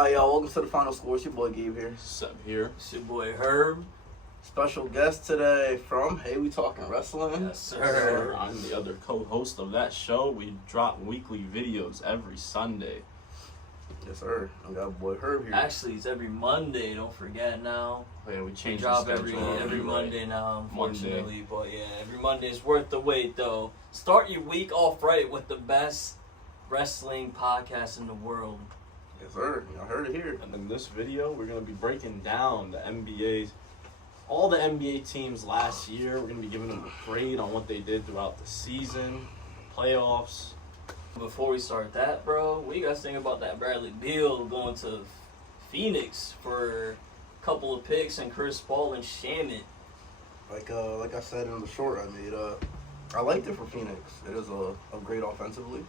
Hi, y'all. Welcome to the Final Score. It's your boy Gabe here. Seb here. It's your boy Herb. Special guest today from Hey We Talking Wrestling. Yes, sir. I'm the other co-host of that show. We drop weekly videos every Sunday. Yes, sir. I got boy Herb here. Actually, it's every Monday. Don't forget now. Yeah, we We changed drop the every schedule. Monday now, unfortunately. Monday. But yeah, every Monday is worth the wait, though. Start your week off right with the best wrestling podcast in the world. Yes, sir. Y'all heard it here. And in this video, we're going to be breaking down the NBA's, all the NBA teams last year. We're going to be giving them a grade on what they did throughout the season, playoffs. Before we start that, bro, what you guys think about that Bradley Beal going to Phoenix for a couple of picks and Chris Paul and Shamit? Like I said in the short I made, I liked it for Phoenix. It is a great offensively.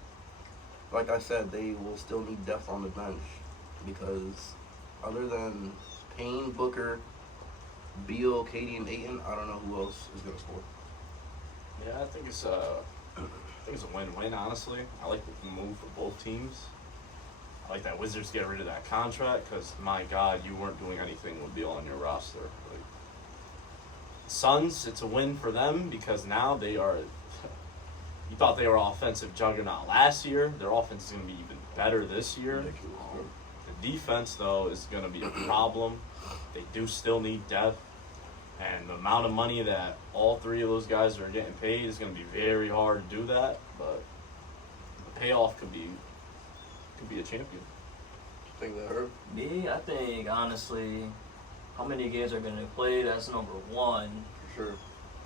Like I said, they will still need depth on the bench because other than Payne, Booker, Beal, Katie, and Ayton, I don't know who else is going to score. Yeah, I think it's a win-win, honestly. I like the move for both teams. I like that Wizards get rid of that contract because, my God, you weren't doing anything with Beal on your roster. Like, Suns, it's a win for them because now they are. You thought they were an offensive juggernaut last year. Their offense is going to be even better this year. The defense, though, is going to be a problem. They do still need depth. And the amount of money that all three of those guys are getting paid is going to be very hard to do that. But the payoff could be a champion. Think that Herb? Me, I think, honestly, how many games are going to play, that's number one. For sure.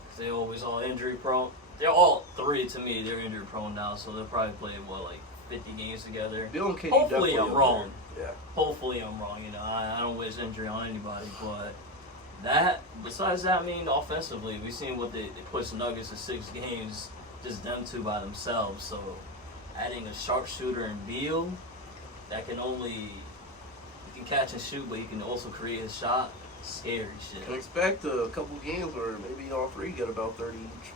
'Cause they always all injury prone. They're all three, to me, they're injury prone now, so they'll probably play, like 50 games together. Beal and Katie Hopefully definitely I'm up wrong. there. Yeah. Hopefully I'm wrong, I don't wish injury on anybody, but besides that, I mean, offensively, we've seen what they pushed the Nuggets in 6 games, just them two by themselves, so adding a sharpshooter and Beal, that can catch and shoot, but he can also create a shot, scary shit. Can expect a couple games where maybe all three get about 30 each.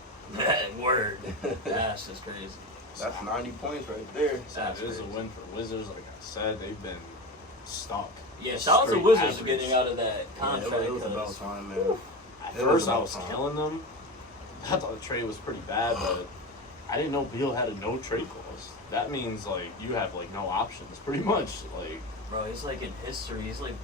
Word. That's just crazy. That's 90 points right there. It is a win for Wizards. Like I said, they've been stuck. Yeah, shout out to Straight Wizards for average. getting out of that contract. It was about 'cause time, man. At It was first, I about was time. killing them. I thought the trade was pretty bad, but I didn't know Beal had a no trade clause. That means like you have like no options, pretty much. Like Bro, he's like in history. He's like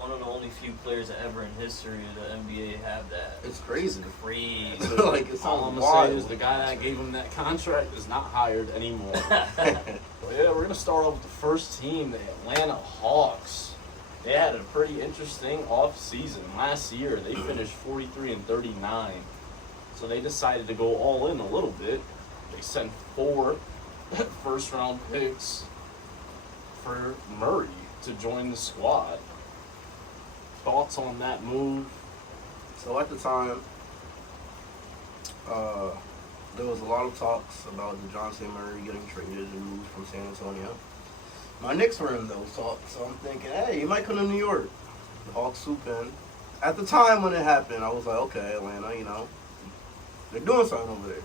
one of the only few players that ever in history of the NBA have that. It's crazy. It's crazy. Like, it's all I'm gonna say is the guy that gave him that contract is not hired anymore. But yeah, we're gonna start off with the first team, the Atlanta Hawks. They had a pretty interesting off season last year. They finished 43-39, so they decided to go all in a little bit. They sent 4 first-round picks for Murray to join the squad. Thoughts on that move? So at the time, there was a lot of talks about DeJounte Murray getting traded and moved from San Antonio. My Knicks were in those talks, so I'm thinking, hey, he might come to New York. The Hawks swoop in. At the time when it happened, I was like, okay, Atlanta, they're doing something over there.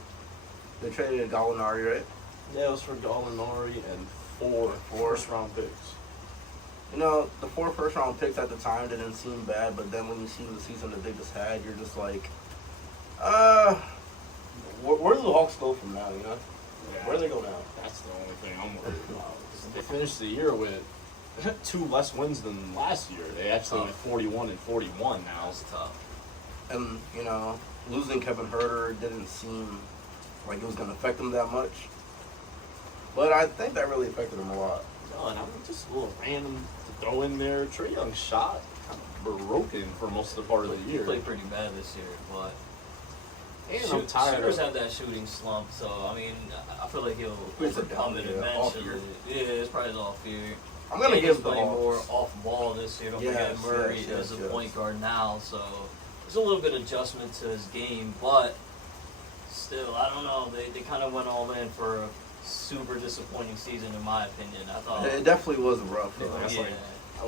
They traded Gallinari, right? Yeah, it was for Gallinari and 4 first-round picks. The 4 first-round picks at the time didn't seem bad, but then when you see the season that they just had, you're just like, where do the Hawks go from now, Yeah. Where do they go now? That's the only thing I'm worried about. They finished the year with 2 less wins than last year. They actually went 41-41 now. That's tough. And, losing Kevin Huerter didn't seem like it was going to affect them that much. But I think that really affected them a lot. No, and I'm just a little random to throw in there. Trae Young shot kind of broken for most of the part of the He year. played pretty bad this year, but And I'm tired shooters of have that shooting slump, so I mean, I feel like he'll It's a overcome it down year, off eventually. year. Yeah, it's probably off year. I'm going to And give he's the playing more Hawks. off ball this year. Don't Yes, forget Murray yes, is a yes. point guard now, so there's a little bit of adjustment to his game, but still, I don't know. They kind of went all in for a super disappointing season, in my opinion. I thought It definitely was rough. Yeah, that's yeah. like, that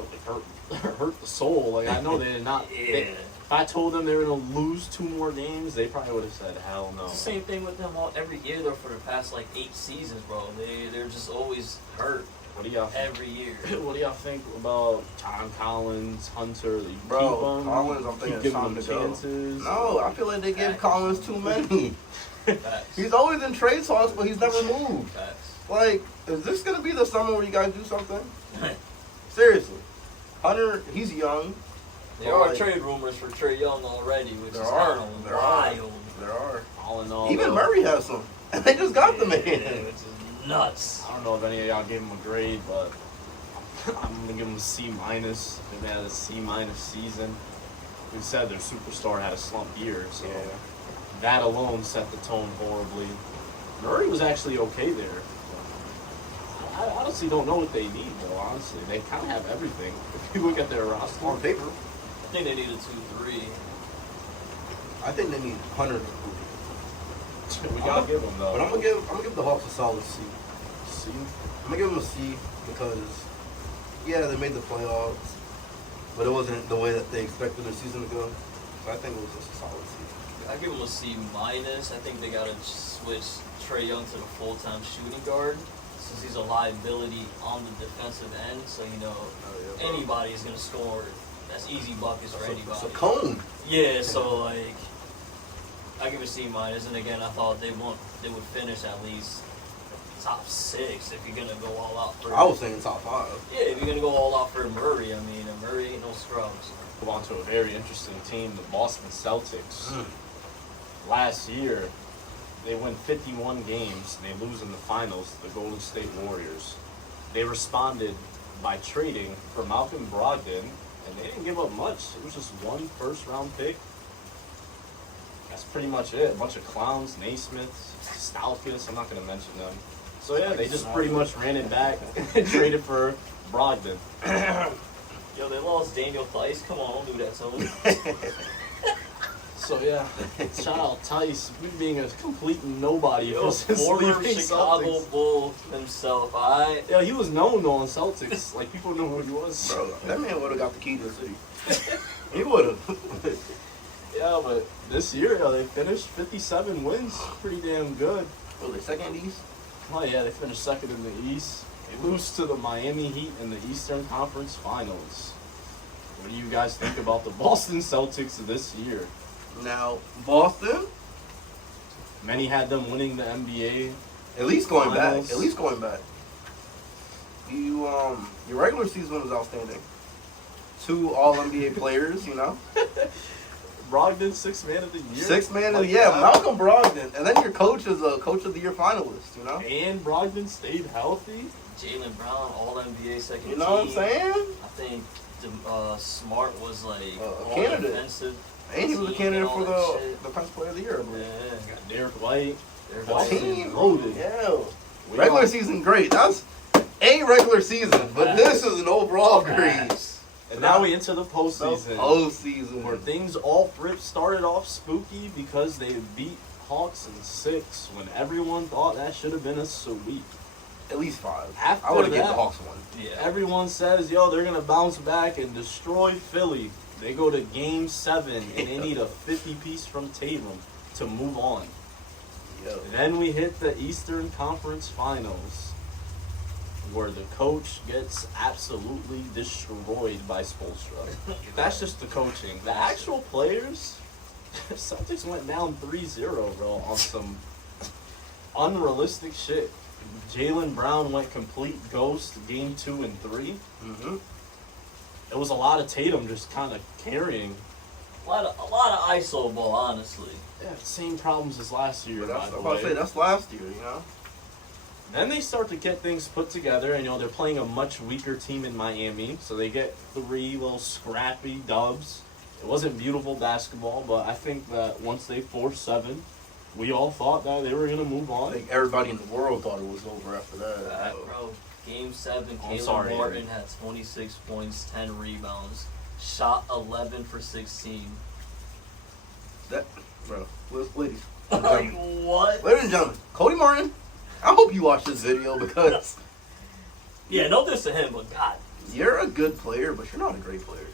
would hurt the soul. Like I know they did not. Yeah. If I told them they were going to lose 2 more games, they probably would have said, hell no. It's the same thing with them every year, though, for the past, 8 seasons, bro. They're just always hurt What do y'all every year. What do y'all think about John Collins, Hunter? You Bro, keep 'em, Collins, I'm keep thinking it's giving time them to go. chances. No, I feel like they give Collins too many. Facts. He's always in trade talks, but he's never moved. Facts. Like, is this gonna be the summer where you guys do something? Seriously, Hunter, he's young. There are trade rumors for Trae Young already, which is kind of wild. There are. All in all, Even though, Murray has some, and they just got the man. Which is nuts. I don't know if any of y'all gave him a grade, but I'm gonna give him a C minus. They had a C minus season. We said their superstar had a slump year, so Yeah. that alone set the tone horribly. Murray was actually okay there. I honestly don't know what they need, though. Honestly, they kind of have everything. If you look at their roster, On paper, I think they need a 2-3. I think they need Hunter. we gotta give them though. But I'm gonna give the Hawks a solid C. See, I'm gonna give them a C because, yeah, they made the playoffs, but it wasn't the way that they expected their season to go. So I think it was just a solid C. I give them a C minus. I think they gotta switch Trae Young to the full-time shooting guard since he's a liability on the defensive end. So anybody is gonna score. That's easy buckets for anybody. It's a cone. Yeah, so I give it a C minus, and again, I thought they would finish at least top 6 if you're gonna go all out for. I was saying top 5. Yeah, if you're gonna go all out for Murray, I mean, Murray ain't no scrubs. move on to a very interesting team, the Boston Celtics. Last year, they win 51 games and they lose in the finals to the Golden State Warriors. They responded by trading for Malcolm Brogdon, and they didn't give up much. It was just 1 first-round pick. That's pretty much it. A bunch of clowns, Naismith, Stalkus, I'm not going to mention them. So yeah, they just pretty much ran it back and traded for Brogdon. Yo, they lost Daniel Theis. Come on, don't do that to him. So yeah, shout out Tice, we being a complete nobody. Yo, since former leaving Chicago Celtics. Bull himself. Yeah, he was known though on Celtics. Like people knew who he was. Bro, that man would have got the key to the city. He would have. Yeah, but this year they finished 57 wins. Pretty damn good. Were they second East? Oh yeah, they finished second in the East. They lose to the Miami Heat in the Eastern Conference Finals. What do you guys think about the Boston Celtics this year? Now, Boston, Many had them winning the NBA. at least going Finals. back. At least going back. Your regular season was outstanding. 2 All NBA players, Brogdon, 6th man of the year. 6th man of the Like year, that. Malcolm Brogdon, and then your coach is a Coach of the Year finalist. And Brogdon stayed healthy. Jaylen Brown, All NBA second You know what I'm team. saying? I think Smart was like all candidate. defensive. And he was a team candidate and all for that the shit. Defensive Player of the Year, I believe. Yeah, Got Derek White. they're The Boston. team loaded. Yeah. We Regular all- season, great. That's a regular season, but this is an overall grade. Facts. And now we enter the The postseason. postseason. Where things all started off spooky because they beat Hawks in 6 when everyone thought that should have been a sweep. At least 5. After I would have given that- the Hawks 1. Yeah. Everyone says, yo, they're going to bounce back and destroy Philly. They go to Game 7 and they need a 50-piece from Tatum to move on. Yo. Then we hit the Eastern Conference Finals where the coach gets absolutely destroyed by Spoelstra. That's just the coaching. The actual players, Celtics went down 3-0, bro, on some unrealistic shit. Jaylen Brown went complete ghost Game 2 and 3. Mm-hmm. It was a lot of Tatum just kind of carrying. A lot of ISO ball, honestly. Yeah, same problems as last year, by I'm the about to say, way. that's last year, Then they start to get things put together, and they're playing a much weaker team in Miami, so they get 3 little scrappy dubs. It wasn't beautiful basketball, but I think that once they forced 7, we all thought that they were going to move I on. think everybody in the world thought it was over after that. Bro, Game 7, I'm Caleb sorry, Martin Aaron. had 26 points, 10 rebounds, shot 11 for 16. That, bro, ladies Are and you gentlemen, what? ladies and gentlemen, Cody Martin, I hope you watch this video because Yeah, no diss to him, but God. you're a good player, but you're not a great player.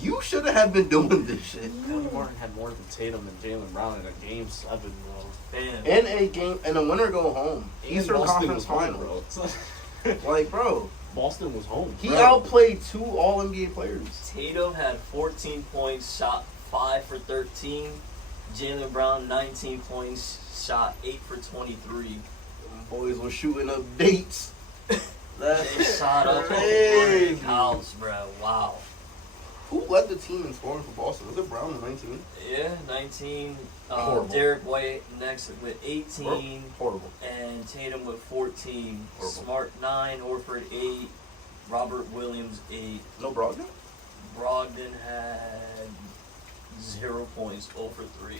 You shouldn't have been doing this shit. Cody Martin had more than Tatum and Jaylen Brown in a game 7, bro. Man, In a game, and a winner go home. And Eastern Boston Conference was home, Final. bro. Like, bro, Boston was home. he bro. outplayed 2 All NBA players. Tatum had 14 points, shot 5 for 13. Jaylen Brown 19 points, shot 8 for 23. Them boys were shooting up dates. They shot up a crazy. brick house, bro. Wow. Who led the team in scoring for Boston? Was it Brown in 19? Yeah, 19. Horrible. Derek White next with 18. Horrible. And Tatum with 14. Horrible. Smart 9. Horford 8. Robert Williams 8. No Brogdon? Brogdon had 0 points, 0 for 3.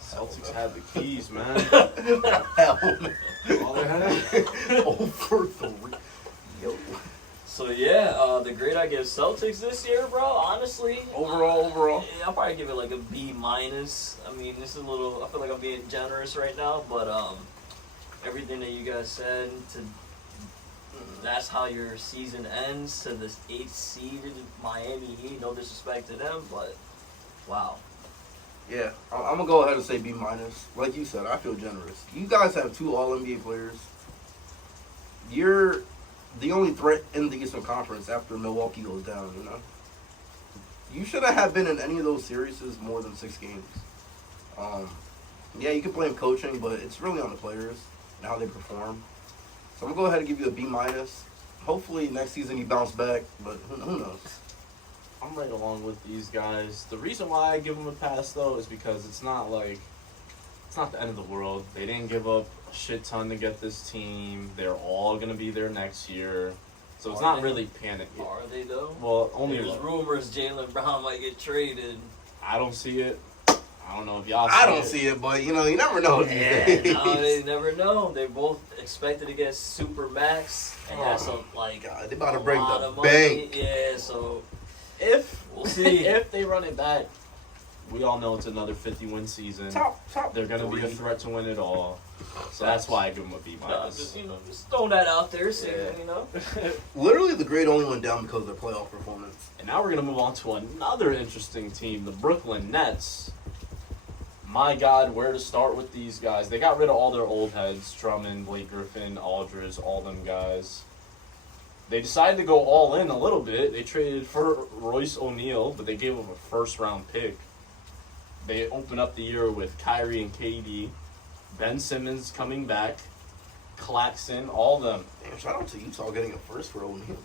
Celtics had the keys, man. Hell no. All they had. Oh, for 3. Yo. So yeah, the grade I give Celtics this year, bro. Honestly, Overall. I'll probably give it like a B minus. I mean, this is a little. I feel like I'm being generous right now, but everything that you guys said that's how your season ends to this 8th seeded Miami Heat. No disrespect to them, but wow. Yeah, I'm gonna go ahead and say B minus. Like you said, I feel generous. You guys have 2 All NBA players. You're the only threat in the Eastern Conference after Milwaukee goes down. You know, you shouldn't have been in any of those series more than 6 games. Yeah, you can blame coaching, but it's really on the players and how they perform. So I'm gonna go ahead and give you a B minus. Hopefully next season you bounce back, but who knows? I'm right along with these guys. The reason why I give them a pass, though, is because it's not the end of the world. They didn't give up a shit ton to get this team. They're all going to be there next year. So it's Are not they? really panic. Are they though? Well, only There's rumors Jaylen Brown might get traded. I don't see it. I don't know if y'all see it. I don't see it, but you know, you never know. these days. No, they never know. They're both expected to get super max, and that's like God, they about to a break lot the of money. bank. Yeah, so If we'll see. if they run it back, we all know it's another 50-win season. Top. They're going to be a 3. threat to win it all. So that's why I give them a B No, minus. just throw that out there, see, Yeah. Literally, the grade only went down because of their playoff performance. And now we're going to move on to another interesting team, the Brooklyn Nets. My God, where to start with these guys? They got rid of all their old heads, Drummond, Blake Griffin, Aldridge, all them guys. They decided to go all in a little bit. They traded for Royce O'Neal, but they gave him a first-round pick. They open up the year with Kyrie and KD, Ben Simmons coming back, Claxton, all of them. Damn, shout out to Utah getting a first for O'Neal.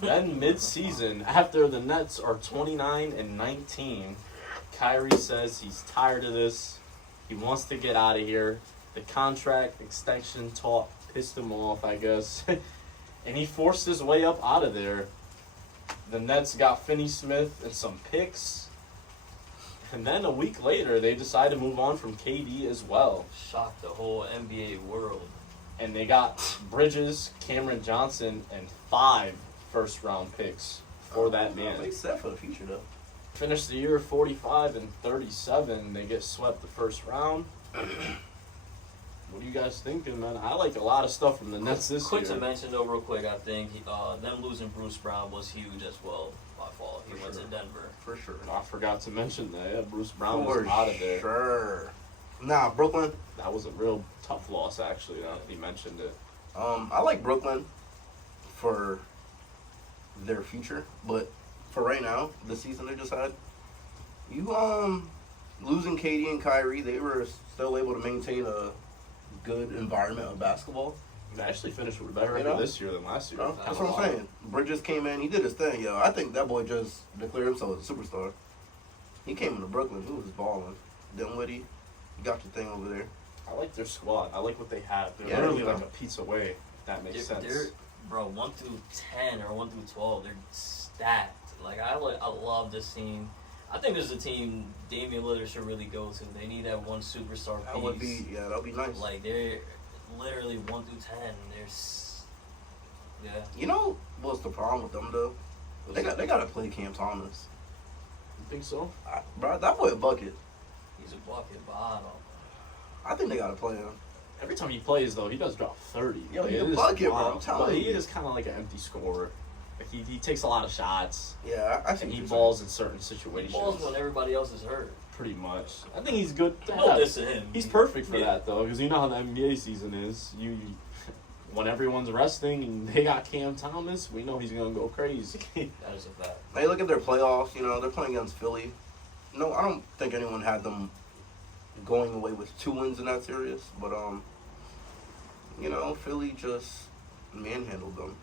Then mid-season, after the Nets are 29-19, Kyrie says he's tired of this. He wants to get out of here. The contract extension talk pissed him off, I guess. And he forced his way up out of there. The Nets got Finney-Smith and some picks. And then a week later, they decided to move on from KD as well. shock the whole NBA world. And they got Bridges, Cameron Johnson, and 5 first-round picks for that man. They set for the future though. Finished the year 45-37. They get swept the first round. What are you guys thinking, man? I like a lot of stuff from the Nets this Quick year. to mention though, real quick, I think them losing Bruce Brown was huge as well. By fault, he went to Denver. For sure. I forgot to mention that. Yeah, Bruce Brown For was out of there. Sure. Nah, Brooklyn. That was a real tough loss, actually. Now that he mentioned it. I like Brooklyn for their future, but for right now, the season they just had, you losing KD and Kyrie, they were still able to maintain a good environment of basketball. They actually finished with a better You record know? this year than last year. You know? That's what I'm saying. Bridges came in, he did his thing, yo. I think that boy just declared himself as a superstar. He came into Brooklyn, he was balling. Dinwiddie, you got your thing over there. I like their squad. I like what they have. They're Yeah, literally you know. like a piece away, if that makes sense. They're, bro, 1 through 10 or 1 through 12, they're stacked. Like I love this team. I think this is a team Damian Lillard should really go to. They need that one superstar piece. That would be, yeah, that would be nice. Like they're literally 1 through 10. Yeah. You know what's the problem with them though? They got to play Cam Thomas. You think so? Bro, that boy a bucket. He's a bucket bottom. I think they got to play him. Every time he plays, though, he does drop 30. Yo, Like, he's a it is bucket, bro, wild. I'm telling But he you. is kind of like an empty scorer. Like he takes a lot of shots. Yeah, I see. And what he you're balls in certain situations. Balls when everybody else is hurt. Pretty much. I think he's good. No diss to him. He's perfect for Yeah. that though, because you know how the NBA season is. You when everyone's resting and they got Cam Thomas, we know he's gonna go crazy. That is a fact. Hey, look at their playoffs. You know, they're playing against Philly. No, I don't think anyone had them going away with 2 wins in that series. But you know, Philly just manhandled them.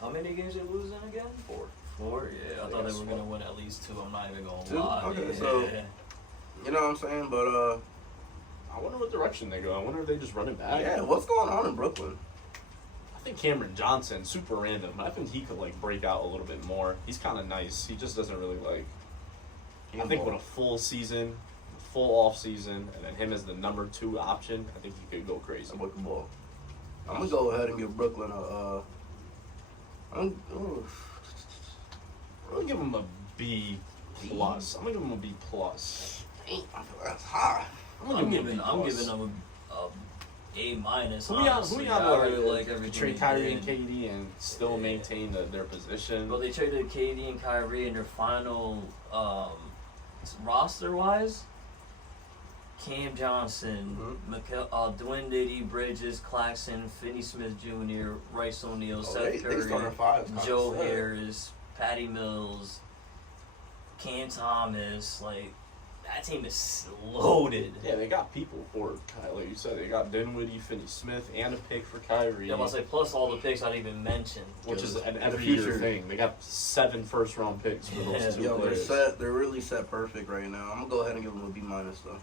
How many games they lose in again? 4. 4? Yeah, I thought they Yes, were gonna win at least 2. I'm not even gonna 2? lie. Okay, yeah. so- You know what I'm saying? But I wonder what direction they go. I wonder if they just run it back. yeah, what's going on in Brooklyn? I think Cameron Johnson, super random, but I think he could like break out a little bit more. He's kind of nice. He just doesn't really like. I think with a full season, full off season, and then him as the number 2 option, I think he could go crazy. I'm looking ball. I'm gonna go ahead and give Brooklyn a. I'm gonna give him a B plus. I'm gonna give him a B plus. that's high. I'm give him giving a B plus. them a A minus. Who we got? Honestly, I I really like everything. trade they Kyrie did. and KD and still maintain their position. Well, they traded KD and Kyrie in their final roster wise. Cam Johnson, Dwayne Diddy, Bridges, Claxton, Finney Smith Jr., Rice O'Neal, Seth They Curry, started 5. kinda Joe sad. Harris, Patty Mills, Cam Thomas. Like, that team is loaded. Yeah, they got people for Kyrie. Like you said, they got Dinwiddie, Finney Smith, and a pick for Kyrie. Yeah, I was like, plus all the picks I didn't even mention. Which is an the every future. year thing. They got 7 first-round picks for those 2 Yo, they're players. set. They're really set perfect right now. I'm gonna go ahead and give them a B minus though.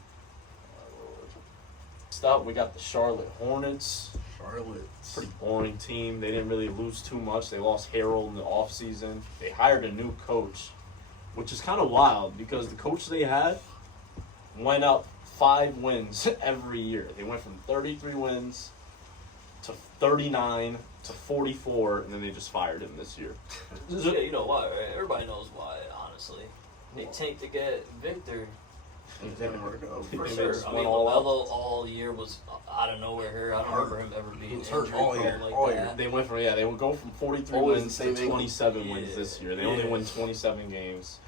Next up, we got the Charlotte Hornets. Charlotte. Pretty boring team. They didn't really lose too much. They lost Harold in the offseason. They hired a new coach, which is kind of wild because the coach they had went up 5 wins every year. They went from 33 wins to 39 to 44, and then they just fired him this year. Yeah, you know why, right? Everybody knows why, honestly. They tanked to get Victor. It didn't work out. For They sure. just I went mean, all out. LaMelo all year was out of nowhere hurt. I don't remember him ever being was hurt injury all prone year, like all that. year. They went from they would go from 43 Always wins the to same ankle. 27 wins Yeah. this year. They only Yeah. win 27 games.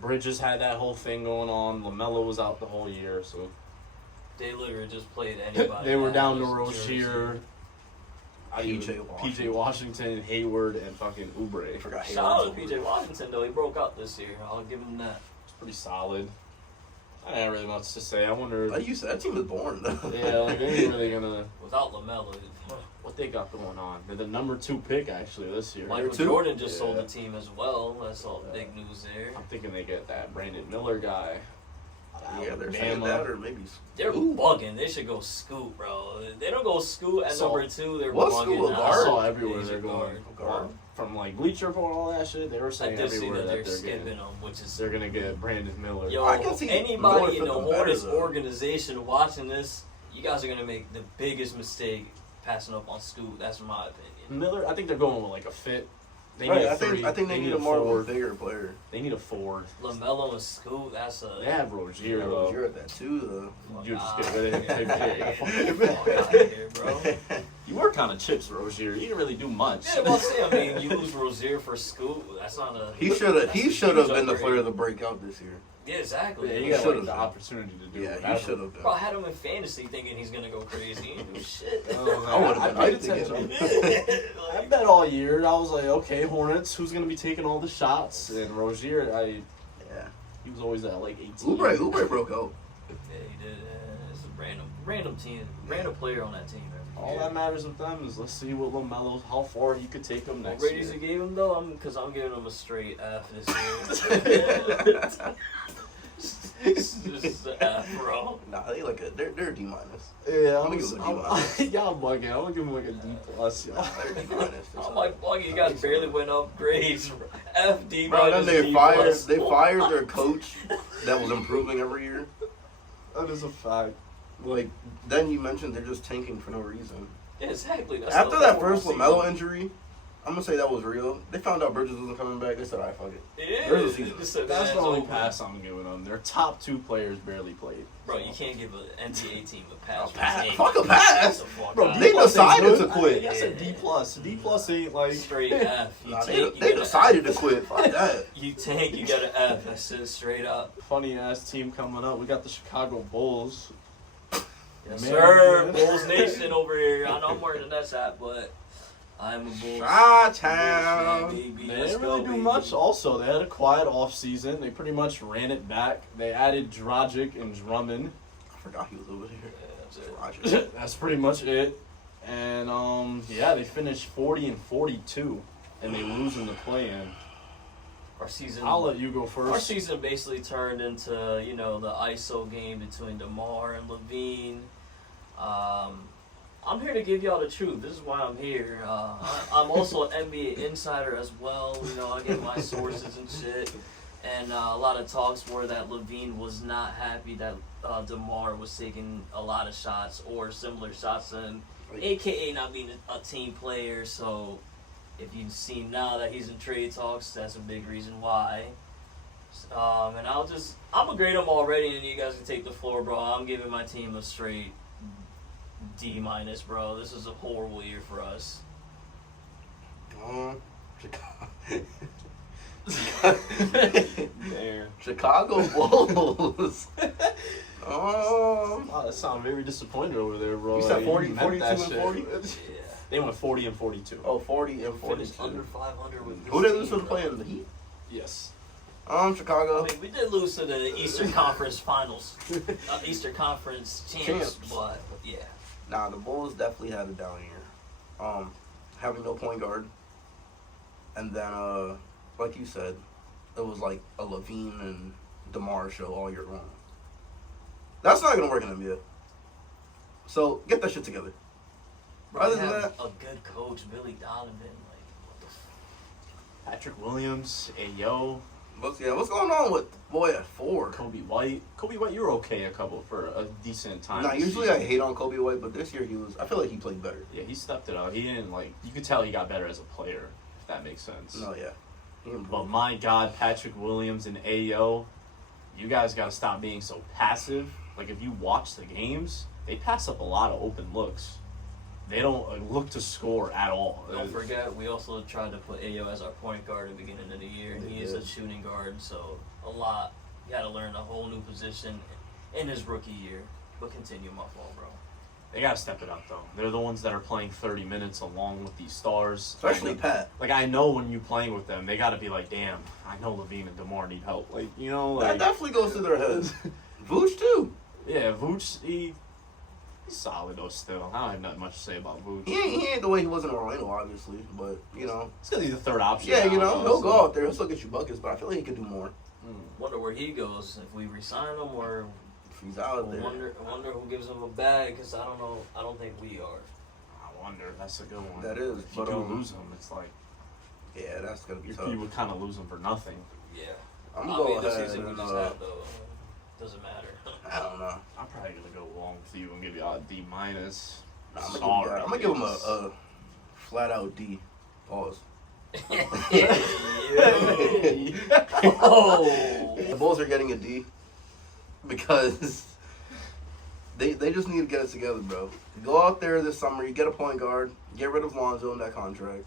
Bridges had that whole thing going on. LaMelo was out the whole year, so They literally just played anybody. they were that down to was Rozier, PJ Washington, Hayward, and fucking I Oubre. forgot. Shout out to Hayward's PJ Washington, though. He broke out this year. I'll give him that. It's pretty solid. I don't have really much to say. I wonder. Like you said, that team was born though. Yeah, like they ain't really gonna. Without LaMelo, What they got going on? They're the number 2 pick actually this year. Michael two? Jordan just sold Yeah. the team as well. That's all big news there. I'm thinking they get that Brandon Miller guy. Yeah, they're saying Alabama. that or maybe. They're Ooh. bugging. They should go Scoot, bro. They don't go Scoot at So, number 2. They're what's bugging. Scoot, a now. I guard? saw everywhere He's they're a going. guard. From like Bleacher Report and all that shit, they were I saying did see everywhere that they're getting. skipping them, which is They're gonna get Brandon Miller. yo. I can see Miller Anybody in fit the them better, Hornets though. organization watching this, you guys are gonna make the biggest mistake passing up on Scoot. That's my opinion. Miller, I think they're going with like a fit. They Right, need a I think 3. I think they need a more of a forward. bigger player. They need a forward. LaMelo and Scoot, that's a They have Rozier Yeah, though. you're at that too though. You just get rid of him. Fuck outta here, bro. You were kind of chips, Rozier. You didn't really do much. Yeah, well, see, I mean, you lose Rozier for Scoot. That's not a. He should have. that's He a should have huge been the upgrade. player to break out this year. Yeah, exactly. Yeah, He you got should've like, the been. opportunity to do Yeah, whatever. he should have Bro, I been. had him in fantasy thinking he's gonna go crazy. He didn't do shit. I would have been I paid hyped to get him. I Like, bet all year. I was like, okay, Hornets, who's gonna be taking all the shots? And Rozier, Yeah. he was always at like 18. Oubre broke out. yeah, he did. It's a random team, randon player on that team. All that matters with them is let's see what LaMelo, how far he could take them What next ratings year. he gave him though? Because I'm giving him a straight F this year. Just an F, bro. Nah, they're D minus. Yeah, I'm gonna give him a D-. y'all bugging. I'm gonna give him like a D plus, y'all. They're D minus. I'm like, fuck, you guys barely went up grades. F, D Bro, then minus, they D fired. plus. They fired their coach that was improving every year. That is a fact. Like then you mentioned they're just tanking for no reason. Yeah, exactly. That's After the that horrible first season. LaMelo injury, I'm gonna say that was real. They found out Bridges wasn't coming back. They said, "I fuck it." Yeah, There's a season. just said, That's "Man, the it's only over." pass I'm giving them. Their top 2 players barely played. Bro, you can't give an NCAA team a pass. A pass? Hey, Fuck a pass. the fuck Bro, out. They D-plus ain't decided good. to quit. I said D plus. D plus ain't like. Straight F. You Nah, tank, they you get an decided to F. quit. Fuck that. You tank, you got an F. That's it, straight up. Funny ass team coming up. We got the Chicago Bulls. Yes, Man, sir. man. Bulls Nation over here. I know I'm wearing the Nets hat, but I'm a Bulls. Chi-town. Bulls fan, baby. They Let's didn't go, really do baby. much. Also, they had a quiet off season. They pretty much ran it back. They added Dragic and Drummond. I forgot he was over here. Yeah, that's it. Roger. That's pretty much it. And yeah, they finished 40-42, and they lose in the play-in. Our season. I'll let you go Our first. season basically turned into, the ISO game between DeMar and Levine. I'm here to give y'all the truth. This is why I'm here. I'm also an NBA insider as well. I get my sources and shit. And a lot of talks were that Levine was not happy that DeMar was taking a lot of shots or similar shots to him, a.k.a. not being a team player. So if you see now that he's in trade talks, that's a big reason why. And I'm gonna grade them already, and you guys can take the floor, bro. I'm giving my team a straight D-, bro. This is a horrible year for us. Damn. Chicago Bulls. Wow, that sound very disappointed over there, bro. You said Like, 40, meant 42 that and shit. 40? Yeah. They went 40-42. Oh, 40 and Finished 42. under 500 with this Who did they lose team, to the bro. play in the Heat? Yes. Chicago. I mean, we did lose to the Eastern Conference Finals, Eastern Conference champs, Champs. but yeah. Nah, the Bulls definitely had a down year. Having no point guard. And then, like you said, it was like a Levine and DeMar show all year long. That's not going to work in the NBA. So, get that shit together. Bro, Other we than have that- a good coach, Billy Donovan. Like, what the f- Patrick Williams, Ayo, What's going on with boy at 4? Kobe White. Kobe White, you were okay for a decent time. Nah, this usually I season. hate on Kobe White, but this year I feel like he played better. Yeah, he stepped it up. He didn't you could tell he got better as a player, if that makes sense. No, yeah. He improved. But my God, Patrick Williams and Ayo, you guys got to stop being so passive. Like, if you watch the games, they pass up a lot of open looks. They don't look to score at all. Don't forget, we also tried to put Ayo as our point guard at the beginning of the year. He is a shooting guard, so you got to learn a whole new position in his rookie year. But continue, my fault, bro. They got to step it up, though. They're the ones that are playing 30 minutes along with these stars. Especially Pat. Like, I know when you're playing with them, they got to be like, damn, I know Levine and DeMar need help. Like, That definitely goes through their heads. Vooch, too. Yeah, Vooch, he's solid, though, still. I don't have nothing much to say about Vooch. He ain't the way he was in Orlando, obviously, but, It's because he's the third option. Yeah, now, he'll so- go out there, he'll still get you buckets, but I feel like he could do more Wonder where he goes, if we resign him, or if he's out there. I wonder who gives him a bag, because I don't know. I don't think we are. I wonder. That's a good one. That is, If you but, do lose him, it's like Yeah, that's going to be tough. you would kind of lose him for nothing. Yeah. I'm I going mean, to the go ahead season we and, just had, though, doesn't matter. I don't know. I'm probably gonna go along with you and give you a D minus. Nah, I'm Sorry, going to give him a flat out D. Pause. Oh. The Bulls are getting a D because they just need to get it together, bro. Go out there this summer, you get a point guard, get rid of Lonzo in that contract.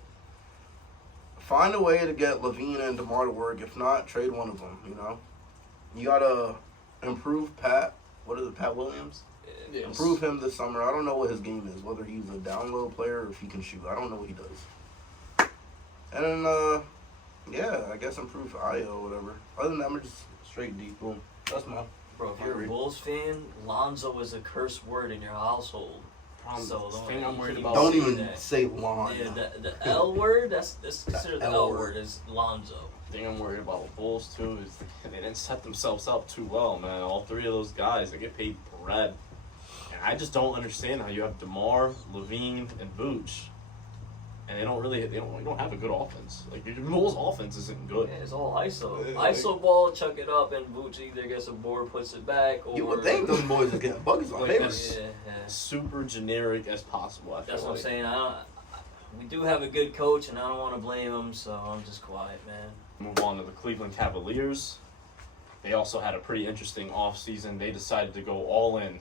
Find a way to get Levine and DeMar to work. If not, trade one of them, You got to improve Pat. What is it, Pat Williams? Improve him this summer. I don't know what his game is, whether he's a down low player or if he can shoot. I don't know what he does. And then, yeah, I guess improve Ayo or whatever. Other than that, I'm just straight D. Boom. That's my. Bro, if you're a Bulls fan, Lonzo is a curse word in your household. So the don't- thing I'm you worried can't about. Don't say even that. say Lon. Yeah, the L word, that's considered the L L word. word is Lonzo. The thing I'm worried about with Bulls too is they didn't set themselves up too well, man. All three of those guys, they get paid bread, and I just don't understand how you have DeMar, Levine, and Vooch, and they don't have a good offense. Like your Bulls' offense isn't good. Yeah, it's all ISO. Yeah, like- ISO ball, chuck it up, and Vooch either gets a board, puts it back, or You would think those boys are getting buckets on Like paper. this. Yeah. Super generic as possible. I feel That's what I'm like. saying. we do have a good coach, and I don't want to blame him, so I'm just quiet, man. Move on to the Cleveland Cavaliers. They also had a pretty interesting offseason. They decided to go all in.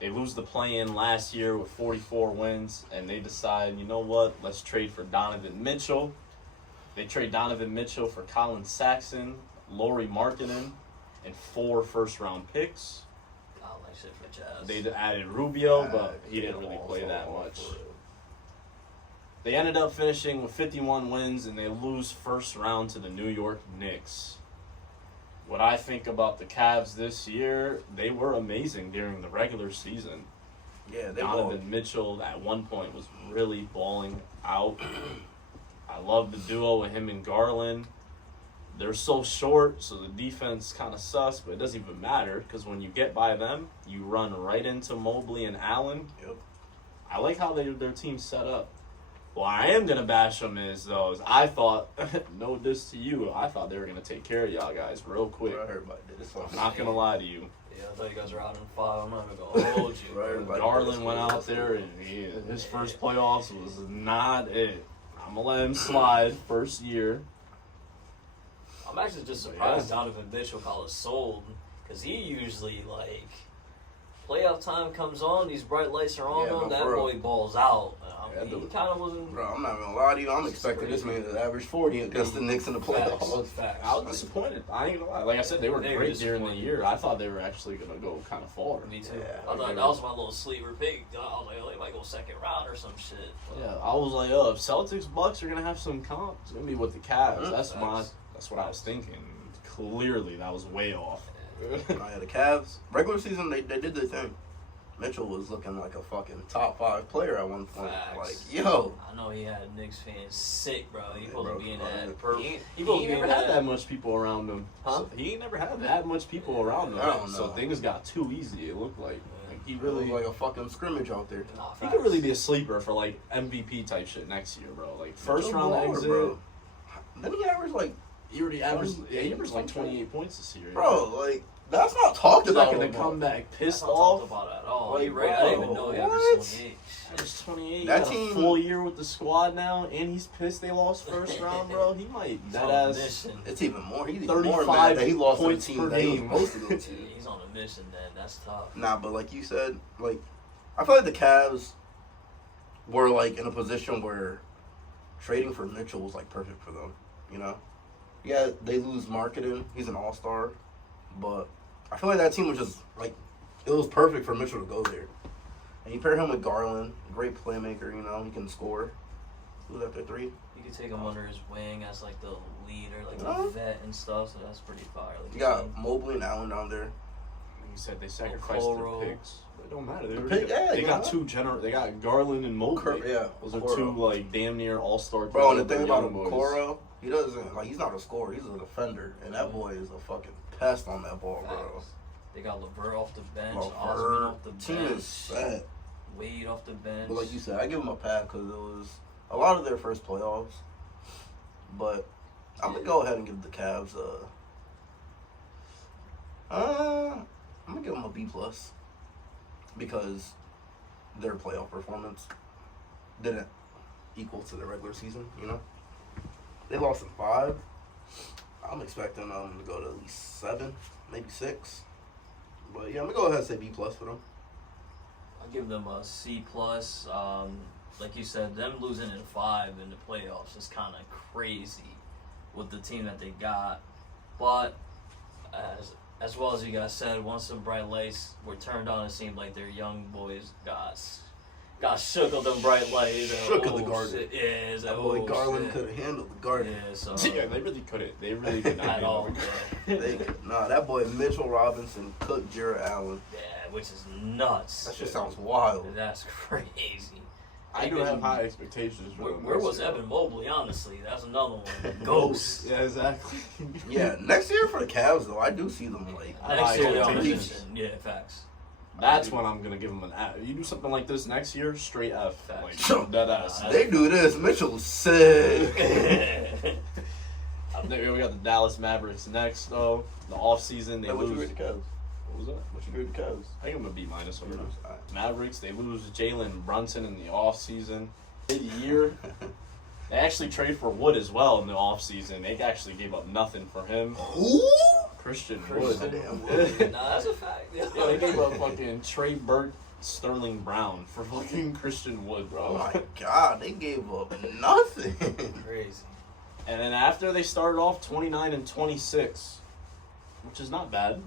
They lose the play-in last year with 44 wins, and they decide, you know what, let's trade for Donovan Mitchell. They trade Donovan Mitchell for Colin Saxon, Lauri Markkanen, and 4 first-round picks. I don't like shit for Jazz. They added Rubio, but he didn't really play that much. They ended up finishing with 51 wins, and they lose first round to the New York Knicks. What I think about the Cavs this year, they were amazing during the regular season. Yeah, they Donovan Mitchell at one point was really balling out. I love the duo with him and Garland. They're so short, so the defense kind of sus, but it doesn't even matter because when you get by them, you run right into Mobley and Allen. Yep. I like how their team's set up. Well, I am going to bash them is I thought, no diss to you, I thought they were going to take care of y'all guys real quick. Bro, everybody did this. I'm not going to lie to you. Yeah, I thought you guys were out in 5. I'm not even going to hold you. Right, everybody Garland went out there, and his first playoffs was not it. I'm going to let him slide first year. I'm actually just surprised Donovan Mitchell got us sold, because he usually, like, playoff time comes on, these bright lights are on him, that boy balls out. He kind of wasn't. Bro, I'm not gonna lie to you. I'm expecting this man to average 40 against the Knicks in the playoffs. Facts. I was disappointed. I ain't gonna lie. Like I said, they were great during the year. I thought they were actually gonna go kind of far. Me too. Yeah, I thought that was my little sleeper pick. I was like, oh, they might go second round or some shit. But Yeah, I was like, if Celtics Bucks are gonna have some comp, it's gonna be with the Cavs. That's what I was thinking. Clearly, that was way off. Yeah, the Cavs regular season they did their thing. Mitchell was looking like a fucking top 5 player at one point. Facts. Like, yo. I know he had Knicks fans sick, bro. He Yeah, supposed bro, to be in bro, that. He supposed to ain't be never in had that much people around him. Huh? So he ain't never had that much people around him. I don't So know. things got too easy. It looked like he Really really like a fucking scrimmage out there. Nah, he facts. could really be a sleeper for like MVP type shit next year, bro. Like first Mitchell round baller, exit. bro. Then he averaged like, He already averaged. Yeah, he averaged like 28 points this year. bro, like that's not talked He's not about. gonna no more. come back That's pissed not talked off. about at all. Like, He right. I didn't even bro, know he what? averaged 28. Averaged 28. That That got team- a full year with the squad now, and he's pissed they lost first round, bro. He might He's that on a ass. mission. It's even more. He's even more 35 mad that he lost to the points team per that he was game. supposed to go to. He's on a mission, then. That's tough. Nah, but like you said, like I feel like the Cavs were like in a position where trading for Mitchell was like perfect for them. You know, yeah, they lose Marketing. He's an all-star, but I feel like that team was just like it was perfect for Mitchell to go there. And you pair him with Garland, great playmaker. You know, he can score. Who's after 3? You could take him under his wing as like the leader, like Uh-huh. the vet and stuff. So that's pretty fire. Like You got Mobley and Allen down there. He said they sacrificed Okoro. their picks. But it don't matter. They, The were- pick- yeah, they you got know. They got Garland and Mobley. Yeah, Those are Okoro. 2 like damn near all-star. Bro, and the thing about young boys. Okoro, he doesn't like he's not a scorer, he's a defender, and that boy is a fucking pest on that ball, bro. Facts. They got LeVert off the bench, LeVert, Osman off the team bench, is set. Wade off the bench. But like you said, I give him a pass because it was a lot of their first playoffs. But I'm gonna go ahead and give the Cavs I'm gonna give them a B plus because their playoff performance didn't equal to the regular season. You know, they lost in 5. I'm expecting them to go to at least 7, maybe 6. But yeah, I'm gonna go ahead and say B plus for them. I'll give them a C plus. Like you said, them losing in 5 in the playoffs is kind of crazy with the team that they got. But as well as you guys said, once the bright lights were turned on, it seemed like their young boys got shook of them bright lights. Shook of the garden. Shit. Yeah, That boy Garland could have handled the garden. Yeah, so Yeah, they really couldn't. They really could not at be all. over. They could, nah, that boy Mitchell Robinson cooked Jarrett Allen. Yeah, which is nuts. That just sounds wild. That's crazy. I do have high expectations for them. Where was Evan Mobley? Honestly, that's another one. Ghost. Yeah, exactly. Yeah, next year for the Cavs though, I do see them like Next year they're on a expectations. mission. Yeah, facts. That's when I'm gonna give them an F. You do something like this next year, straight F. Like Facts. dead ass. They do this. Mitchell's sick. We got the Dallas Mavericks next though. The offseason they Hey, what you lose. rate the Cavs? What was that? What you rate the Cavs? I think I'm gonna B minus over them. Alright. Mavericks, they lose Jalen Brunson in the offseason. mid-year. They actually traded for Wood as well in the offseason. They actually gave up nothing for him. Who? Christian Christian Wood. Wood. Nah, that's a fact. Yeah, they gave up fucking Trey Burke, Sterling Brown for fucking Christian Wood, Oh bro. my God, they gave up nothing. Crazy. And then after they started off 29-26, which is not bad.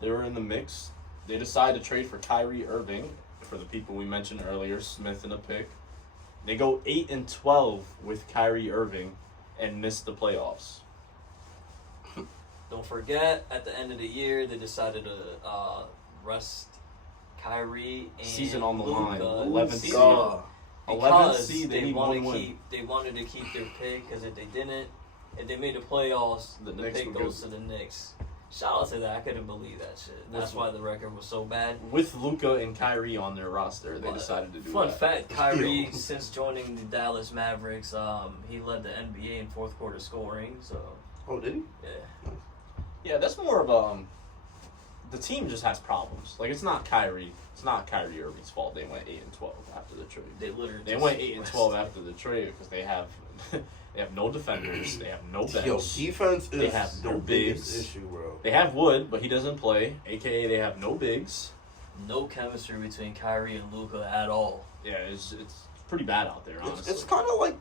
They were in the mix. They decided to trade for Kyrie Irving for the people we mentioned earlier, Smith and a pick. They go 8-12 with Kyrie Irving and miss the playoffs. Don't forget, at the end of the year, they decided to rest Kyrie and Season on the Luka. line, 11th seed. God. 11th Because seed, they need wanted one to win. they wanted to keep their pick, because if they didn't, if they made the playoffs, The the Knicks pick would goes go- to the Knicks. Shout out to that. I couldn't believe that shit. That's why the record was so bad. With Luka and Kyrie on their roster, they But, decided to do Fun that. fact, Kyrie, Yo. since joining the Dallas Mavericks, he led the NBA in fourth quarter scoring, so, Oh, did he? yeah. Yeah, that's more of the team just has problems. Like, it's not Kyrie Irving's fault. They went 8-12 after the trade. They literally They just went 8-12 rested. after the trade because they have they have no defenders. They have no bench. Yo, defense is They have their no biggest bigs. issue, bro. They have Wood, but he doesn't play. AKA, they have no bigs. No chemistry between Kyrie and Luka at all. Yeah, it's pretty bad out there, honestly. It's kind of like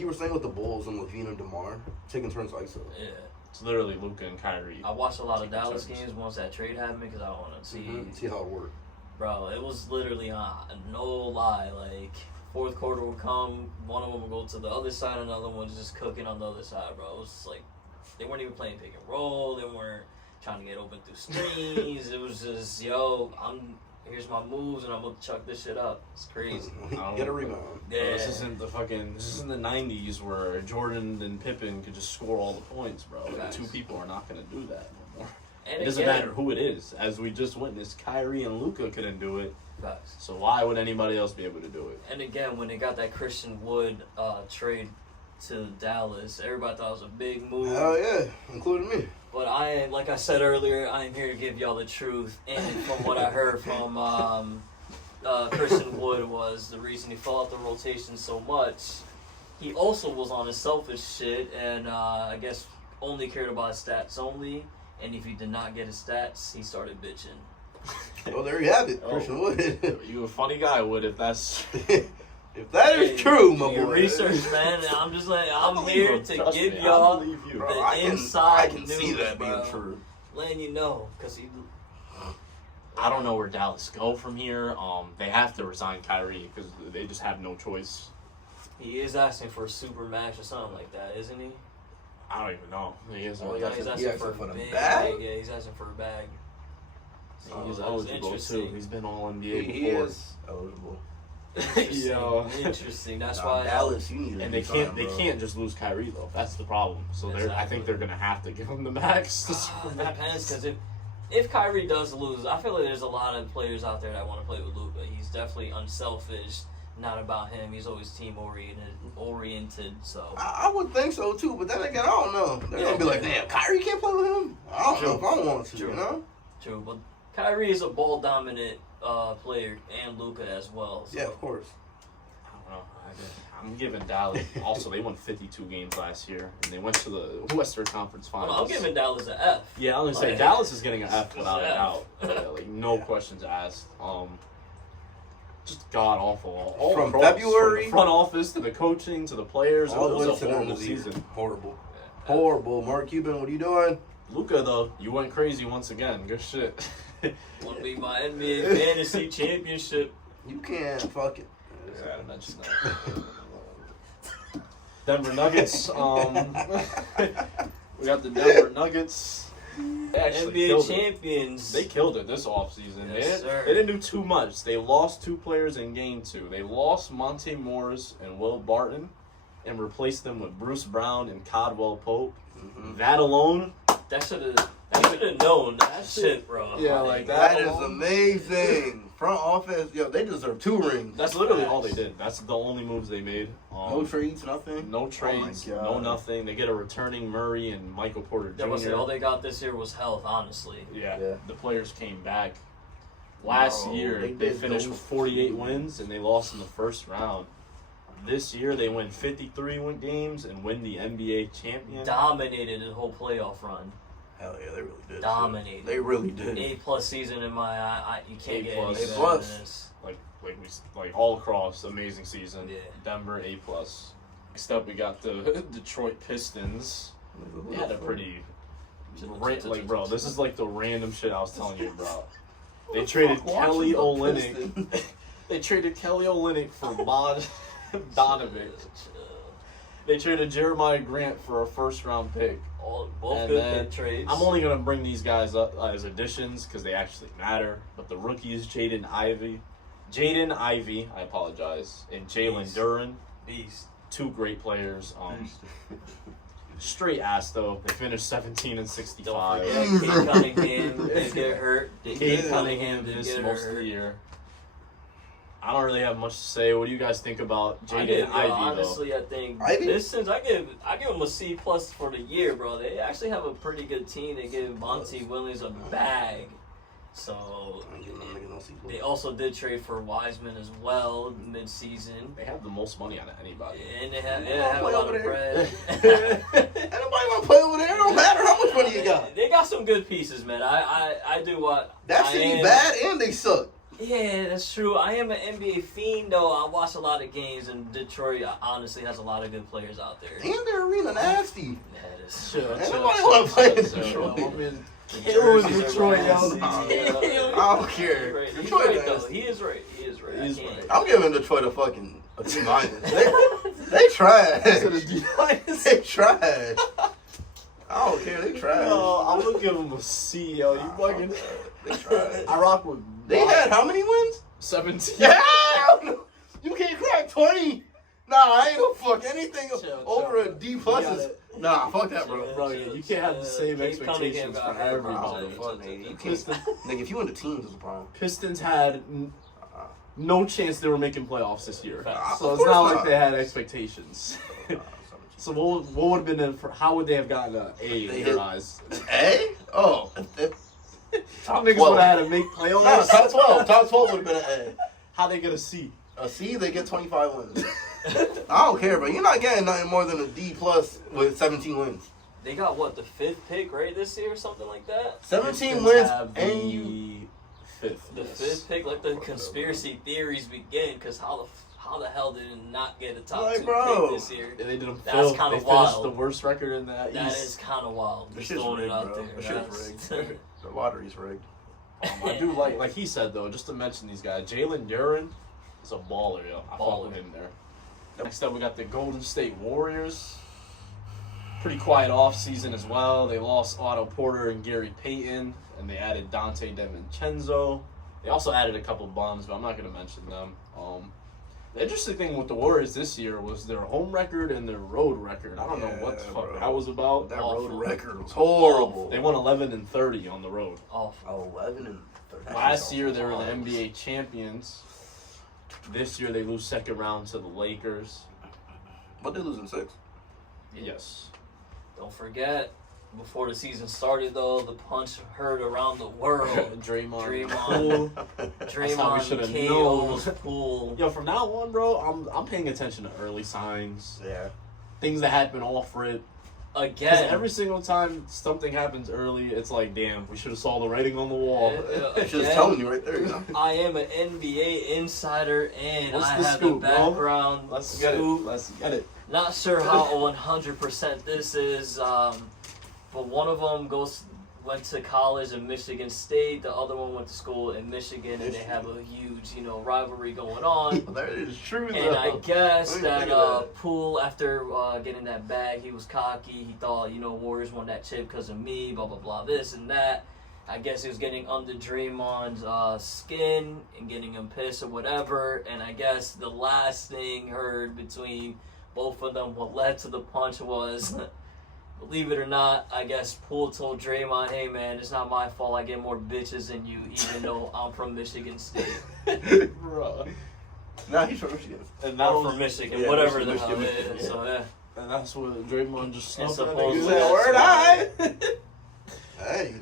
you were saying with the Bulls and Levine and DeMar taking turns ISO. Yeah. It's literally Luka and Kyrie. I watched a lot of Taking Dallas turns. games once that trade happened because I want to see. See how it worked. Bro, it was literally no lie. Like, fourth quarter would come, one of them would go to the other side, another one's just cooking on the other side, bro. It was like, they weren't even playing pick and roll, they weren't trying to get open through screens. It was just, yo, here's my moves and I'm gonna chuck this shit up. It's crazy. Get a rebound. Bro, Yeah. this isn't the 90s where Jordan and Pippen could just score all the points, bro. Like, Facts. two people are not going to do that no more. And It doesn't again- matter who it is. As we just witnessed, Kyrie and Luka couldn't do it. Facts. So why would anybody else be able to do it? And again, when they got that Christian Wood trade to Dallas, everybody thought it was a big move. Hell yeah, including me. But like I said earlier, I'm here to give y'all the truth. And from what I heard from Christian Wood was the reason he fell out the rotation so much. He also was on his selfish shit and I guess only cared about his stats only. And if he did not get his stats, he started bitching. Oh, there you have it, Oh. Christian Wood. You a funny guy, Wood, if that's... If that is true, my Your boy. research, man. I'm just like, I'm believe here him. to Trust give me, I y'all believe you. Bro, the I can inside see news, that being bro. true. Letting you know, because he. I don't know where Dallas go from here. They have to resign Kyrie because they just have no choice. He is asking for a super max or something like that, isn't he? I don't even know. He is Oh, really yeah. He's he asking asking for for a the big bag? Yeah, he's asking for a bag. So He's that was eligible too. interesting. He's been all NBA He before. is eligible. Interesting. Yo. Interesting. That's Nah, why. Dallas, you need to And do they can't something, bro. just lose Kyrie though. That's the problem. So I Exactly. think they're gonna have to give him the max. The super max. Depends, because if Kyrie does lose, I feel like there's a lot of players out there that want to play with Luka. He's definitely unselfish. Not about him. He's always team oriented. So I would think so too, but then again, I don't know. They're gonna be like, damn, Kyrie can't play with him. I don't know if I want to, True. you know? true. But Kyrie is a ball dominant player, and Luka as well. So. Yeah, of course. I don't know. I'm giving Dallas. Also, they won 52 games last year, and they went to the Western Conference Well, Finals. I'm giving Dallas an F. Yeah, I was gonna say Like- Dallas is getting an F without a F. doubt. Yeah, like no questions asked. Just god awful. All From across, February- from the front office to the coaching to the players. All it the way was to a the end horrible of the year. season. Horrible. Yeah. Horrible. Mark Cuban, what are you doing? Luka though, you went crazy once again. Good shit. Want to be my NBA fantasy championship. You can't fuck it. Yeah, I mentioned that. Denver Nuggets. We got the Denver Nuggets. They actually NBA killed it. champions. They killed it this offseason. Yes, sir. They didn't do too much. They lost two players in game 2. They lost Monte Morris and Will Barton and replaced them with Bruce Brown and Caldwell Pope. Mhm. That alone, That should have known that shit, bro. Yeah, like That is amazing. Front office, yo, they deserve 2 rings. that's literally all they did. That's the only moves they made. No trades, nothing. No trades, Oh my no God. nothing. They get a returning Murray and Michael Porter That was Jr. it. All they got this year was health, honestly. Yeah, Yeah. the players came back. Last Bro, year, they they did finished those with 48 two. wins, and they lost in the first round. This year they win 53 games and win the NBA champion. Dominated the whole playoff run. Hell yeah, they really did. Dominated. They really did. A+ season in my eye. You can't get any A+. better A+. than this. Like all across, amazing season. Yeah. Denver A+. Next up, we got the Detroit Pistons. They had a pretty bro. This is like the random shit I was telling you, bro. They traded Kelly Olynyk. They traded Kelly Olynyk for Bogdanovic. They traded Jeremiah Grant for a first-round pick. Both And good then pick trades. I'm only gonna bring these guys up as additions because they actually matter. But the rookies, Jaden Ivey, I apologize, and Jalen Beast. Duren, Beast. two great players. Straight ass though. They finished 17 and Don't 65. forget, Kate Cunningham did get hurt. Cade Cunningham did missed get most of hurt. the year. I don't really have much to say. What do you guys think about I Jaden give, Ivey honestly, I think Ivy? Pistons. I give them a C+ for the year, bro. They actually have a pretty good team. They give Monty Williams a bag, so they also did trade for Wiseman as well mid-season, though? They have the most money out of anybody. and they have a play lot over of there. bread. Ain't nobody want to play over there. It don't matter how much money you got. They got some good pieces, man. I do what That I city am- bad and they suck. Yeah, that's true. I am an NBA fiend, though. I watch a lot of games, and Detroit honestly has a lot of good players out there. And their arena nasty. That is Chill, Ain't chill, nobody chill, want to play in chill, chill. Detroit. I'm in The killing jerseys are Detroit, nasty. yo. I don't care. He's Detroit right, though. nasty. He is right. He is right. He's I can't. right. I'm giving Detroit a fucking a C-. They trash. They trash. I don't care. They trash. No, I'm gonna give him a C, yo. You fucking. They trash. I rock with. They had how many wins? 17. Yeah, you can't crack 20. Nah, I ain't gonna fuck anything Chill, over chill. a D plus. You Is, nah, fuck that, bro. Bro, yeah, you can't have the same Cade Cunningham expectations got for hurt, everybody. bro. Fuck, nigga, you can't. Pistons, Nigga, if you win the teams, it's a problem. Pistons had no chance they were making playoffs this year. Facts. So Of it's not course like not. they had expectations. So what would have been how would they have gotten an A in They your hit- eyes? A? Oh. Top Top niggas 12. would have had to make Nah, playoffs. top 12. Top 12 would have been an How they get a C? A. A C, they get 25 wins. I don't care, bro. You're not getting nothing more than a D plus with 17 wins. They got what, the 5th pick right this year or something like that? 17 Pistons wins have and you. the fifth. The yes. 5th pick, let the conspiracy theories begin. Because how the hell did it not get a top Like, 2 bro. pick this year? Yeah, they did them. That's filth. kinda They finished wild. the worst record in that That East. is kind of wild. The Just shit's throwing rigged, it out bro. there. The shit's That's- rigged. The lottery's rigged. I do like he said though, just to mention these guys. Jalen Duren is a baller, yo. I fuck Baller. with him there. Next up, we got the Golden State Warriors. Pretty quiet off season as well. They lost Otto Porter and Gary Payton, and they added Dante DiVincenzo. They also added a couple bums, but I'm not going to mention them. The interesting thing with the Warriors this year was their home record and their road record. I don't know what the Yeah, fuck bro. that was about. That Awful. road record was horrible. They won 11 and 30 on the road. Awful. 11 and 30. Last year they were the NBA champions. This year they lose second round to the Lakers. But they losing 6. Yes. Don't forget, before the season started, though, the punch heard around the world. Draymond. Draymond. how we should've KO's Poole. Yo, from now on, bro, I'm paying attention to early signs, Yeah. things that happen off rip. Because Again. every single time something happens early, it's like, damn, we should have saw the writing on the wall. It's just telling you right there, you know? I am an NBA insider, and What's I the have scoop, the bro? background. Let's get it. scoop. Let's get it. Not sure how 100% this is, but one of them went to college in Michigan State. The other one went to school in Michigan, and they have a huge, rivalry going on. That is true, And I though. guess I didn't that think of that. Poole, after getting that bag, he was cocky. He thought, Warriors won that chip because of me, blah, blah, blah, this and that. I guess he was getting under Draymond's skin and getting him pissed or whatever. And I guess the last thing heard between both of them, what led to the punch was, believe it or not, I guess Poole told Draymond, hey man, it's not my fault I get more bitches than you, even though I'm from Michigan State. Bro. Nah, he's from Michigan. And that Or was from Michigan, yeah, whatever Michigan, the hell it Michigan, is. yeah. So, yeah. and that's what Draymond just And snubbed that supposedly nigga. He said, that's word why- eye. Hey,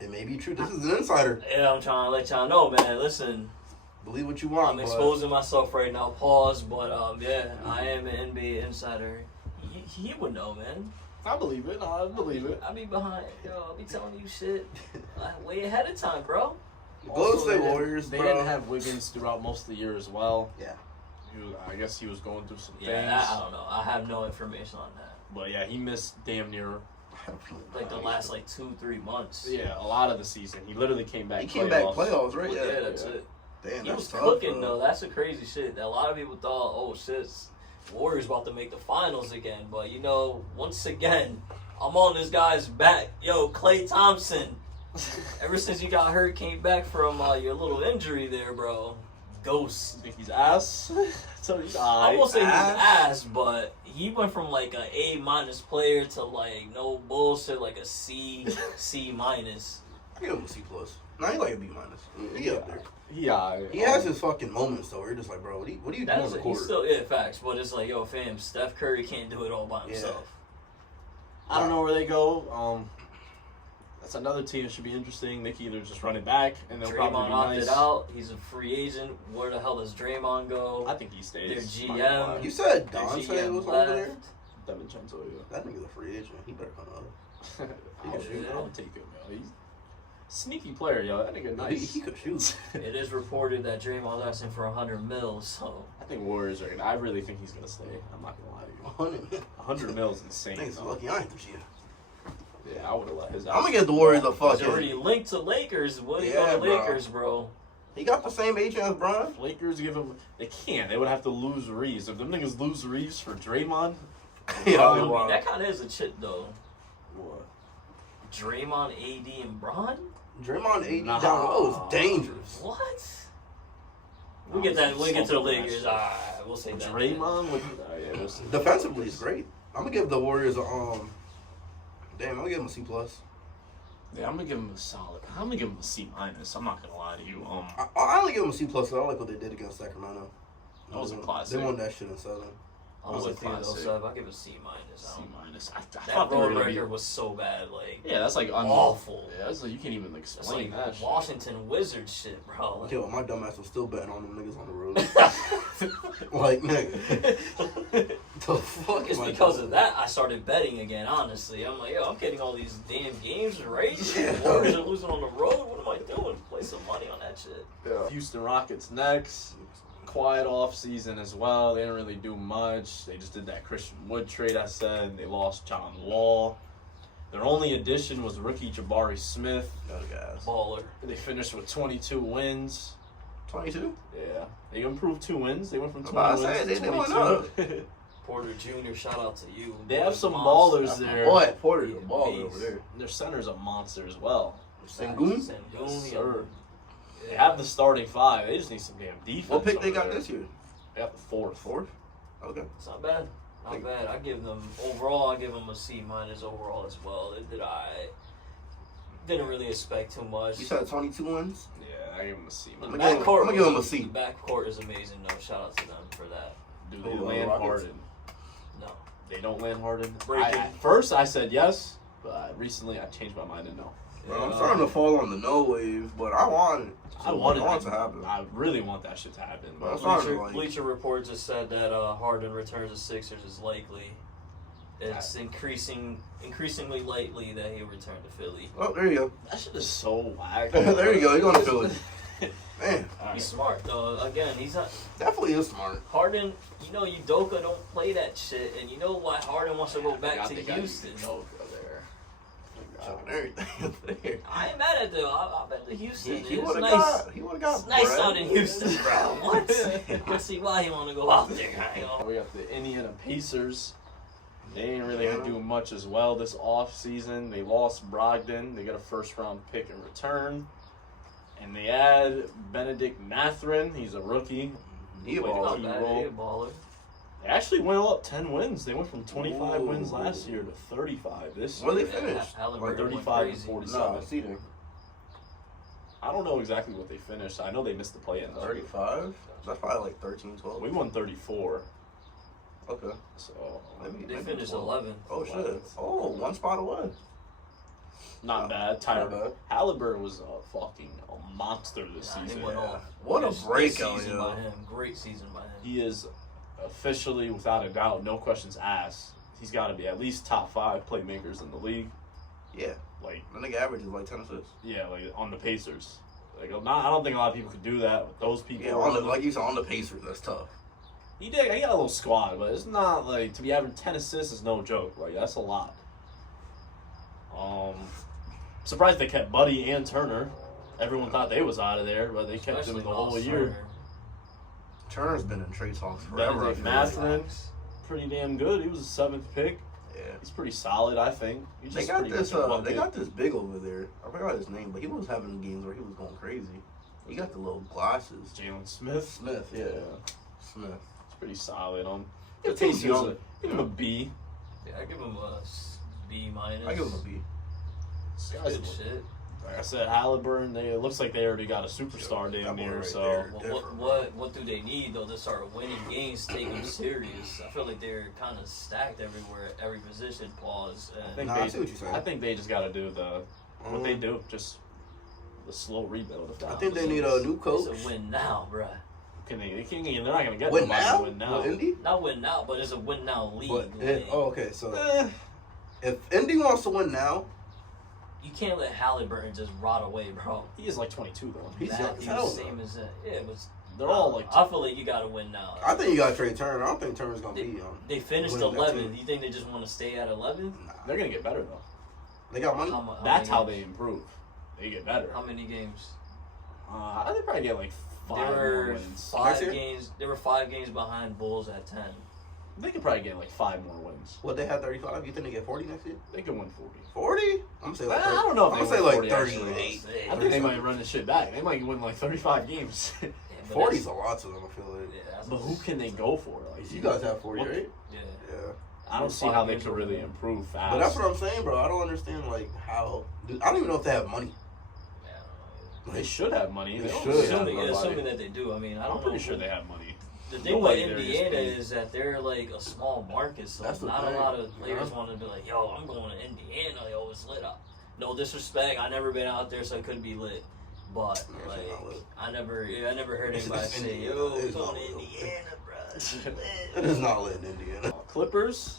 it may be true. This is an insider. Yeah, I'm trying to let y'all know, man. Listen, Believe what you want. I'm but exposing myself right now. Pause. But yeah, I am an NBA insider. He would know, man. I believe it. I believe it. I be behind. Yo, I'll be telling you shit way ahead of time, bro. Golden Also, State they Warriors, They bro. didn't have Wiggins throughout most of the year as well. Yeah. I guess he was going through some Yeah, things. I don't know. I have no information on that. But yeah, he missed damn near Like the last 2-3 months. a lot of the season. He literally came back. He came back playoffs, right? Yeah, that's Yeah. it. Damn, He that's was tough, cooking bro. though. That's a crazy shit. A lot of people thought, oh shit, Warriors about to make the finals again. But you know, once again, I'm on this guy's back. Yo, Klay Thompson. Ever since you got hurt, came back from your little injury there, bro. Ghost. Think he's ass? So he's I won't say he's ass. ass, but he went from like an A- player to like no bullshit, like a C minus. I give him a C plus. No, he like a B minus. He up there. Yeah. He has his fucking moments though. Where you're just like, bro, what are you doing on That's the he's court? still facts, but it's like, yo, fam, Steph Curry can't do it all by himself. I don't know where they go. That's another team that should be interesting. They can either just run it back and they'll probably Draymond be opted nice. out. He's a free agent. Where the hell does Draymond go? I think he stays. Their Not GM. gonna lie. You said Their Dante GM was left. over there. DiVincenzo, yeah. That nigga's a free agent. He better come out. I can would, shoot. I would take him, yo. He's a sneaky player, yo. That nigga No, nice. he could shoot. It is reported that Draymond's asking for $100 million. So I think Warriors are gonna. I really think he's gonna stay. I'm not gonna lie to you. 100. 100 mil is insane. Niggas though. lucky I ain't this year. Yeah, I would have let his. I'm gonna give the Warriors a he's fucking. already linked to Lakers. What do you Yeah, want the bro. Lakers, bro? He got the same agent as Bron. Lakers give him. They can't. They would have to lose Reeves. If them niggas lose Reeves for Draymond, Yeah, I mean, wow. that kind of is a chit though. what? Draymond, AD, and Bron. Draymond AD Nah. down low is dangerous. What? We'll get that. We'll get to the Something Lakers. that Alright, we'll say that. Draymond with. Yeah, we'll see. Defensively, he's great. I'm gonna give the Warriors a Damn, I'm gonna give him a C plus. Yeah, I'm gonna give him a solid. I'm gonna give him a C minus. I'm not gonna lie to you. I only give him a C plus. I like what they did against Sacramento. That was a classic. They won that shit in 7. I'm was a with you though, classic. Seb. I give it a C minus. C minus. I That thought they were road gonna be. record was so bad, like Yeah, that's like awful. Yeah, that's like you can't even That's explain like that. shit. Washington Wizards shit, bro. Like, Yo, my dumbass was still betting on them niggas on the road. Like, nigga. The fuck it's am I because doing? of that I started betting again. Honestly, I'm like, yo, I'm getting all these damn games right. Yeah. The Warriors are losing on the road. What am I doing? Play some money on that shit. Yeah. Houston Rockets next. Quiet off season as well. They didn't really do much. They just did that Christian Wood trade I said. They lost John Wall. Their only addition was rookie Jabari Smith. No, guys. Baller. They finished with 22 wins. 22? Yeah, they improved 2 wins. They went from I'm 20 about to wins say, to they went 22. Porter Jr. Shout out to you. They have some Monster. ballers there. Boy, Porter's a Yeah, baller beast. over there. Their center's a monster as well. Sengun? Yes, Sengun, sir. yeah. They have the starting 5. They just need some damn defense. What pick they over got there. this year? They got the 4th. 4th? Okay. It's not bad. Not bad. I give them overall. I give them a C minus overall as well. They did I didn't really expect too much. You said 22 wins? Yeah, I give them a C. The I'm gonna backcourt give 'em a was- C. The backcourt is amazing though. Shout out to them for that. Do they Who, land Rockets? Harden? No. They don't land Harden. Breaking. At first, I said yes, but recently I changed my mind and no. Bro, I'm starting to fall on the no wave, but I want it. I want it to happen. I really want that shit to happen. Bro, But I'm sorry. Bleacher Report just said that Harden return to Sixers is likely. It's increasingly likely that he'll return to Philly. Oh, there you that shit is so whack. go. There you go. You're going to Philly. Man, All right. He's smart though. Again, he's not definitely is smart. Harden. You know, Udoka don't play that shit, and you know why Harden wants to go back to Houston. Chucking everything up there. I ain't mad at them. I've been to Houston. He It's would have nice. got. He would have got. It's nice bread. out in Houston, bro. What? I can see why he want to go out there. I know. We got the Indiana Pacers. They ain't really do much as well this off season. They lost Brogdon. They got a first round pick in return. And they add Benedict Mathurin. He's a rookie. He a Played baller. key Not bad. role. He a baller. They actually went up 10 wins. They went from 25 wins Ooh. last year to 35 this Where year. they finished? Halliburton went 35 and crazy. 47. No, seating. I don't know exactly what they finished. I know they missed the play-in. though. 35? That's probably like 13, 12. We won 34. Okay. So Maybe They maybe finished 12. 11. Oh, shit. Oh, one spot away. Not bad. Not bad. Halliburton was a fucking monster this Nah, he season. went off. What a This breakout, season yo. by him. Great season by him. He is officially, without a doubt, no questions asked. He's got to be at least top 5 playmakers in the league. Yeah. Like, I think averages like 10 assists. yeah, like on the Pacers. Like, I don't think a lot of people could do that with those people. Yeah, like you said, on the Pacers, that's tough. He got a little squad, but it's not like to be having 10 assists is no joke. Like, that's a lot. Surprised they kept Buddy and Turner. Everyone thought they was out of there, but they kept Especially him the whole Miles year. Turner. Turner's been in trade talks forever. I Benedict feel like. Mathurin, pretty damn good. He was a 7th pick. Yeah. He's pretty solid, I think. He's They just got pretty this. much a bucket. They got this big over there. I forgot his name, but he was having games where he was going crazy. He got the little glasses. Jalen Smith. Smith, yeah. Smith. It's pretty solid. The The team's Pacers, young. give him a B. Yeah, I give him a B minus. I give him a B. It's Guys good look- shit. Like I said, Halliburton. It looks like they already got a superstar That damn boy near. right So there. What, Different, what do they need though to start winning games? Take them serious. I feel like they're kind of stacked everywhere, every position. Pause. I And think Nah, I see what you're saying. I think they just got to do what they do, just the slow rebuild. If I that think they need happens. a new coach. it's a win now, bruh. They're not gonna get Win nobody now? to win now. With Indy? Not win now, but it's a win now league. Like, okay. So Eh, if Indy wants to win now, you can't let Halliburton just rot away, bro. he is like 22 though. He's That- young as he hell, was though. same as that. Yeah, it was. They're all like. I feel like you gotta win now. I think you got to trade Turner. I don't think Turner's gonna be on. They finished winning that 11th. team. You think they just want to stay at 11th? They're gonna get better though. They got money. That's how many they improve. They get better. How many games? They probably get like 5 They more were wins. Next year? games. They were 5 games behind Bulls at 10. They could probably get like 5 more wins. What, they had 35? You think they get 40 next year? They could win 40. 40? I'm gonna say like I 30. don't know if I'm they gonna say win like 40 actually. 38. I think they might run this shit back. They might win like 35 games. Yeah, but 40's that's- a lot to them, I feel like. Yeah, that's But who can they go for? Like, You guys have 40, what- right? Yeah. Yeah. I don't see how they could really improve fast. But that's what I'm saying, bro. I don't understand, like, how. Dude, I don't even know if they have money. Yeah, I don't know. They should have money. They don't should. have Assuming, nobody. assuming that they do. I mean, I I'm don't pretty know. sure they have money. The thing with Nobody there just Indiana paid. is that they're like a small market, so That's the not thing, a lot of players yeah. want to be like, "Yo, I'm going to Indiana. Yo, it's lit up." No disrespect, I never been out there, so it couldn't be lit. But Yeah, like, it's not lit. I never heard anybody It's say, Indiana. "Yo, I'm It's going not to lit. Indiana, bro." It is not lit in Indiana. Clippers.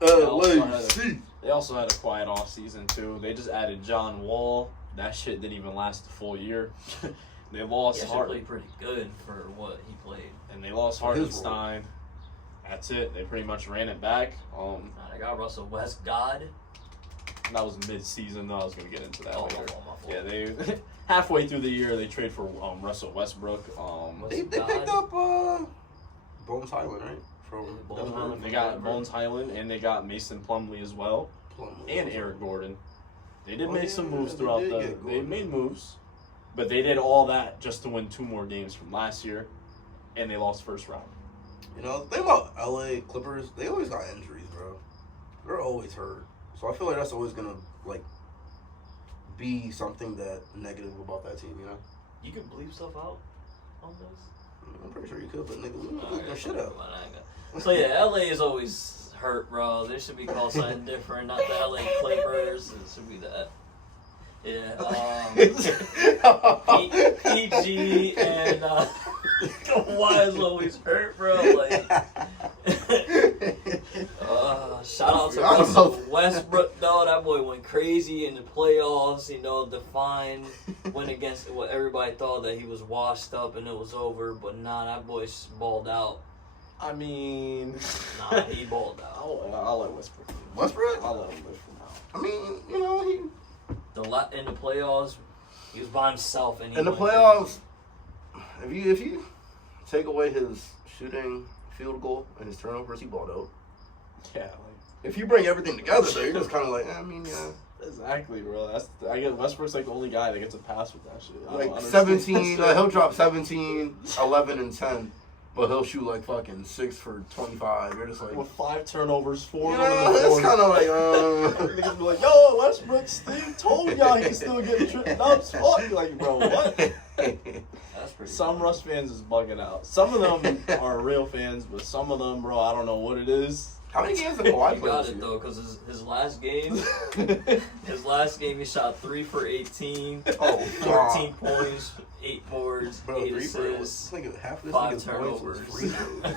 LAC. They also had a quiet off season too. They just added John Wall. That shit didn't even last the full year. They He lost actually Hart, played pretty good for what he played. and they lost His role. Hartenstein. That's it. They pretty much ran it back. I got Russell Westbrook. That was mid-season though. I was gonna get into that Oh, later. my fault. Yeah, they halfway through the year they trade for Russell Westbrook. They picked up Bones Highland, right? From Bones Denver. Highland. They got Bones Highland and they got Mason Plumlee as well, and Eric Gordon. They did Oh, make some yeah, moves they throughout did the. get They Gordon. made moves, but they did all that just to win 2 more games from last year, and they lost first round. You know, the thing about LA Clippers, they always got injuries, bro. They're always hurt. So I feel like that's always gonna like be something that negative about that team, you know? You can bleep stuff out on this. I'm pretty sure you could, but nigga, we don't bleep no shit out. So yeah, LA is always hurt, bro. There should be called something different, not the LA Clippers. It should be that. Yeah. PG and Kawhi is always hurt, bro. Like, shout out to Russell Westbrook, though. That boy went crazy in the playoffs. You know, defined went against what everybody thought that he was washed up and it was over, but nah, that boy balled out. I mean, Nah, he balled out. I'll let Westbrook. Westbrook? I'll let him live for now. I mean, you know, he In the playoffs, he was by himself, and he in the went playoffs, if you take away his shooting, field goal, and his turnovers, he balled out. Yeah, If you bring everything together, though, you're just kind of like, I mean, yeah. exactly, bro. I guess Westbrook's like the only guy that gets a pass with that shit. I don't Like understand 17, that shit. he'll drop 17, 11, and 10, but he'll shoot like fucking 6 for 25. You're just like, with 5 turnovers, 4 yeah, of them in the it's fourth. kind of like, Niggas be like, yo, Westbrook still told y'all he can still get tripped up. Fuck, like, bro, what? That's pretty. Some Russ fans is bugging out. Some of them are real fans, but some of them, bro, I don't know what it is. How many games did Kawhi He play got this it year? though, because his last game, he shot 3 for 18, Oh, 14 points, 8 boards, Bro, 8 3 for assists. half of this 5 nigga's points was turnovers. free throws.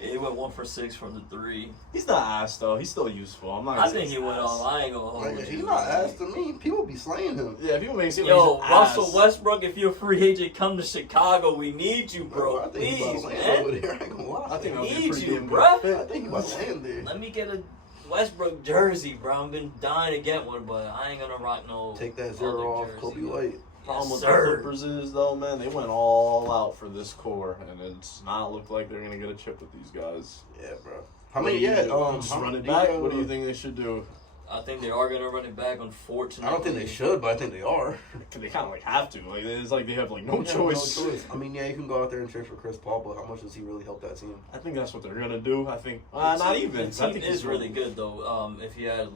He went 1 for 6 from the 3. He's not ass though. He's still useful. I'm not. I gonna say think he he's went ass. off. I ain't gonna hold Like, it. he's not ass to me. People be slaying him. Yeah, people make it seem Yo, like he's Russell ass. Westbrook, if you're a free agent, come to Chicago. We need you, bro. I think he's about Please, to land man. over there. I ain't gonna lie. I think that'll be a Need pretty you, damn bruh. good I fit. think he's about to land there. Let me get a Westbrook jersey, bro. I've been dying to get one, but I ain't gonna rock no. Take that other 0 off jersey. Kobe White. Problem Yes, with the sir. Clippers is though, man, they went all out for this core, and it's not look like they're gonna get a chip with these guys. Yeah, bro. How many yet? Just how run many it back. do you What do you have? think they should do? I think they are gonna run it back. Unfortunately, I don't think they should, but I think they are. They kind of like have to. Like it's like they have like no They have choice. I mean, yeah, you can go out there and trade for Chris Paul, but how much does he really help that team? I think that's what they're gonna do. I think The not team- even. The I team think is he's really good though. If you had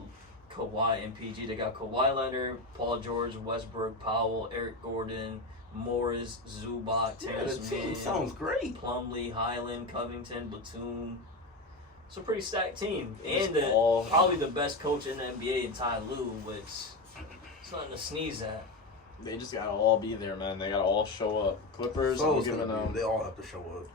Kawhi and PG, they got Kawhi Leonard, Paul George, Westbrook, Powell, Eric Gordon, Morris, Zubac, Yeah, the Terrence team Mann, sounds great. Plumlee, Highland, Covington, Batum. It's a pretty stacked team, It's and all- probably the best coach in the NBA in Ty Lue, which it's nothing to sneeze at. They just gotta all be there, man. They gotta all show up. Clippers, So I'm it's gonna giving be, them. they all have to show up.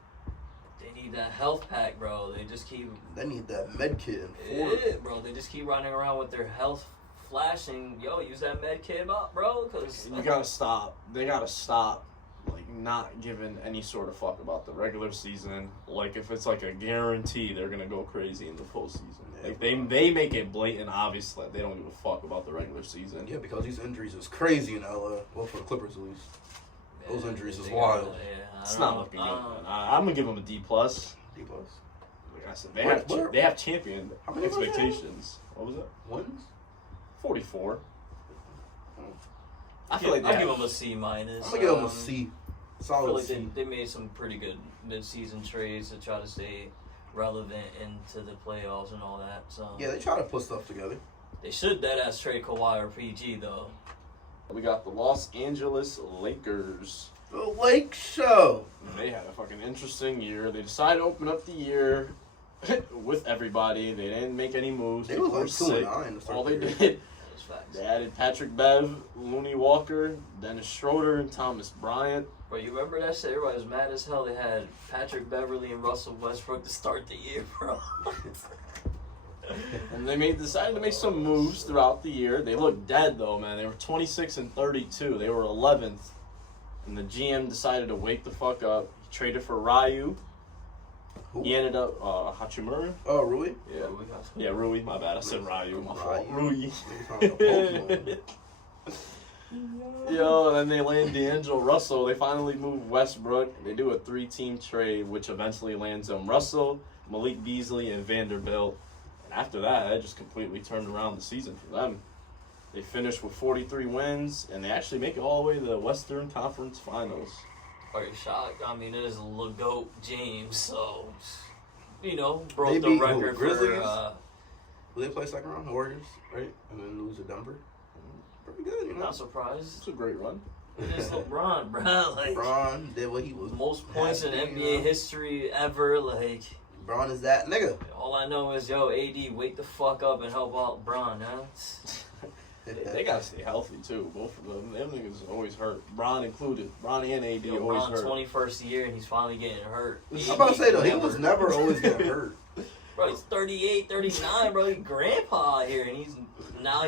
They need that health pack, bro. They just keep They need that med kit in Ford. bro. They just keep running around with their health flashing. Yo, use that med kit up, bro. Cause You gotta stop. They gotta stop, like not giving any sort of fuck about the regular season. Like if it's like a guarantee, they're gonna go crazy in the postseason. Yeah, Like they make it blatant, obvious that they don't give a fuck about the regular season. Yeah, because these injuries is crazy in LA. Well, for the Clippers at least. Those injuries is they wild. gotta- yeah, I It's don't not know. looking I good. don't Man. know. I'm gonna give them a D plus. D plus. Like I said, What- they have champion How many was that? expectations. What was it? Wins? 44. I feel like I they give have- them a C minus. I'm gonna give them a C. I feel Solid like C. they made some pretty good mid-season trades to try to stay relevant into the playoffs and all that. So Yeah, they try to put stuff together. they should deadass trade Kawhi or PG though. We got the Los Angeles Lakers. The Lake Show. They had a fucking interesting year. They decided to open up the year with everybody. They didn't make any moves. They was People were like sick. 2-9 to start All they the year. did, Those facts. they added Patrick Bev, Looney Walker, Dennis Schroeder, and Thomas Bryant. Bro, you remember that shit? Everybody was mad as hell. They had Patrick Beverly and Russell Westbrook to start the year, bro. And they decided to make some moves throughout the year. They looked dead though, man. They were 26 and 32. They were 11th, and the GM decided to wake the fuck up. He traded for Ryu. Who? He ended up Hachimura. Oh, Rui? Yeah, we got yeah, Rui. My bad. I said Ryu. My fault. Ryu. Rui. They sound like a Pokemon. Yo, and then they land D'Angelo Russell. They finally move Westbrook. They do a 3-team trade, which eventually lands them Russell, Malik Beasley, and Vanderbilt. And after that, it just completely turned around the season for them. They finished with 43 wins, and they actually make it all the way to the Western Conference Finals. Are you shocked? I mean, it is LeGoat James, so broke They the beat who, record for. Grizzlies? Will they play second round? Warriors, right? And then lose to Denver? Pretty good, you know? Not surprised. It's a great run. It is LeBron, bro. Like LeBron did what he was. most points in Happy, NBA history ever. Like LeBron is that nigga. all I know is, yo, AD, wake the fuck up and help out Bron, huh? They gotta stay healthy too, both of them. Them niggas always hurt. Bron included. Bron and AD Yo, always Bron's hurt. 21st year and he's finally getting hurt. I'm about to say though, he was never always getting hurt. Bro, he's 38, 39, bro. He's grandpa out here, and he's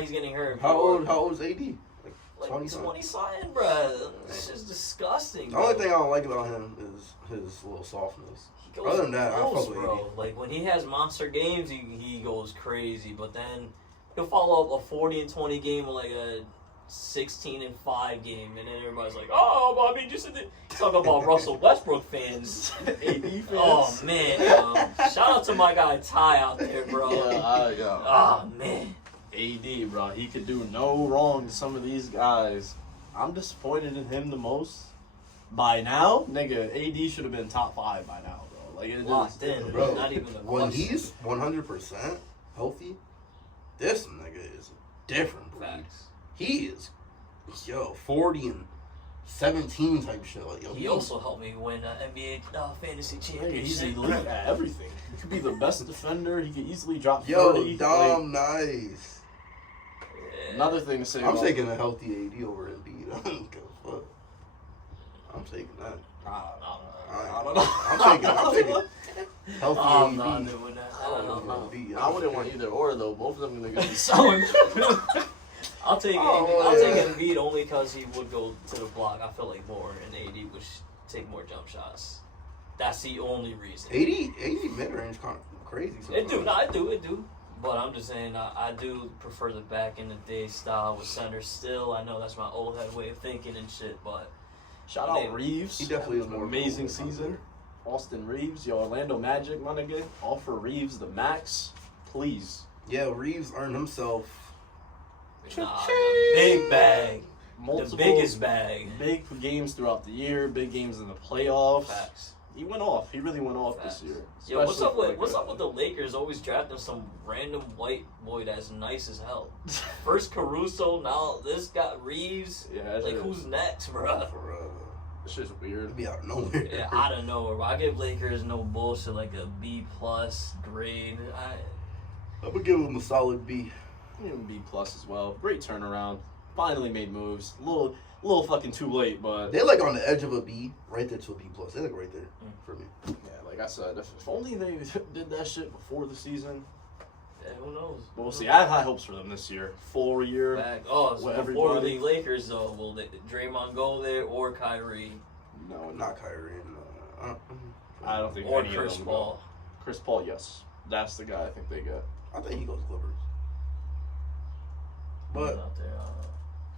getting hurt. How old is AD? Like 20 20 something, bro. It's just disgusting. The only bro. thing I don't like about him is his little softness. He goes Other than that, I gross, fuck with bro. AD. Like when he has monster games, he goes crazy. But then he'll follow up a 40 and 20 game with like a 16 and 5 game, and then everybody's like, "Oh, well, I mean, just talk about Russell Westbrook fans." AD fans. Oh man, shout out to my guy Ty out there, bro. Yeah. Oh man. AD, bro, he could do no wrong to some of these guys. I'm disappointed in him the most. By now, nigga, AD should have been top 5 by now, bro. Like it Locked is, in, Bro, not even a when question. he's 100% healthy, this nigga is different, bro. Facts. He is, 40 and 17 type shit. Like, yo, He also helped me win NBA fantasy He's championship. elite at everything. He could be the best defender. He could easily drop Yo, 30. Dom, nice. Yeah. Another thing to say I'm about taking a healthy AD over Embiid. I don't give a fuck. I'm taking that. I don't know. I'm taking healthy I'm AD. not doing that. I wouldn't want either or though. Both of them are gonna be selling. I'll take Oh, I'll yeah. take Embiid only because he would go to the block. I feel like more, and AD would take more jump shots. That's the only reason. 80 mid-range kind of crazy. It do, no, it do. But I'm just saying, I do prefer the back in the day style with centers. Still, I know that's my old head way of thinking and shit, but Shout out Reeves. He definitely is Having more an amazing of a player. season. Austin Reeves, your Orlando Magic, my nigga. Offer Reeves the max, please. Yeah, Reeves earned himself. nah, the big bag, Multiple the biggest bag. big games throughout the year, big games in the playoffs. Facts. He went off. He really went off Facts. this year. Yo, what's Especially up for, with like, what's up with the Lakers always drafting some random white boy that's nice as hell? First Caruso, now this got Reeves. Yeah, that Like shit- who's next, bro? That shit's weird. It'd be out of nowhere. Yeah, I don't know. I give Lakers no bullshit like a B plus grade. I'm gonna give him a solid B. Even B plus as well. Great turnaround. Finally made moves. A little fucking too late, but They're like on the edge of a B, right there to a B plus. They're like right there for me. yeah, like I said, if only they did that shit before the season. Yeah, who knows? But we'll see. I have high hopes for them this year. Full year. Back. Oh, with so everybody. before the Lakers though, will Draymond go there or Kyrie No, Not Kyrie. I don't think or any Chris of them go. Paul? Chris Paul, yes, that's the guy I think they get. I think he goes Clippers. Who's But out there?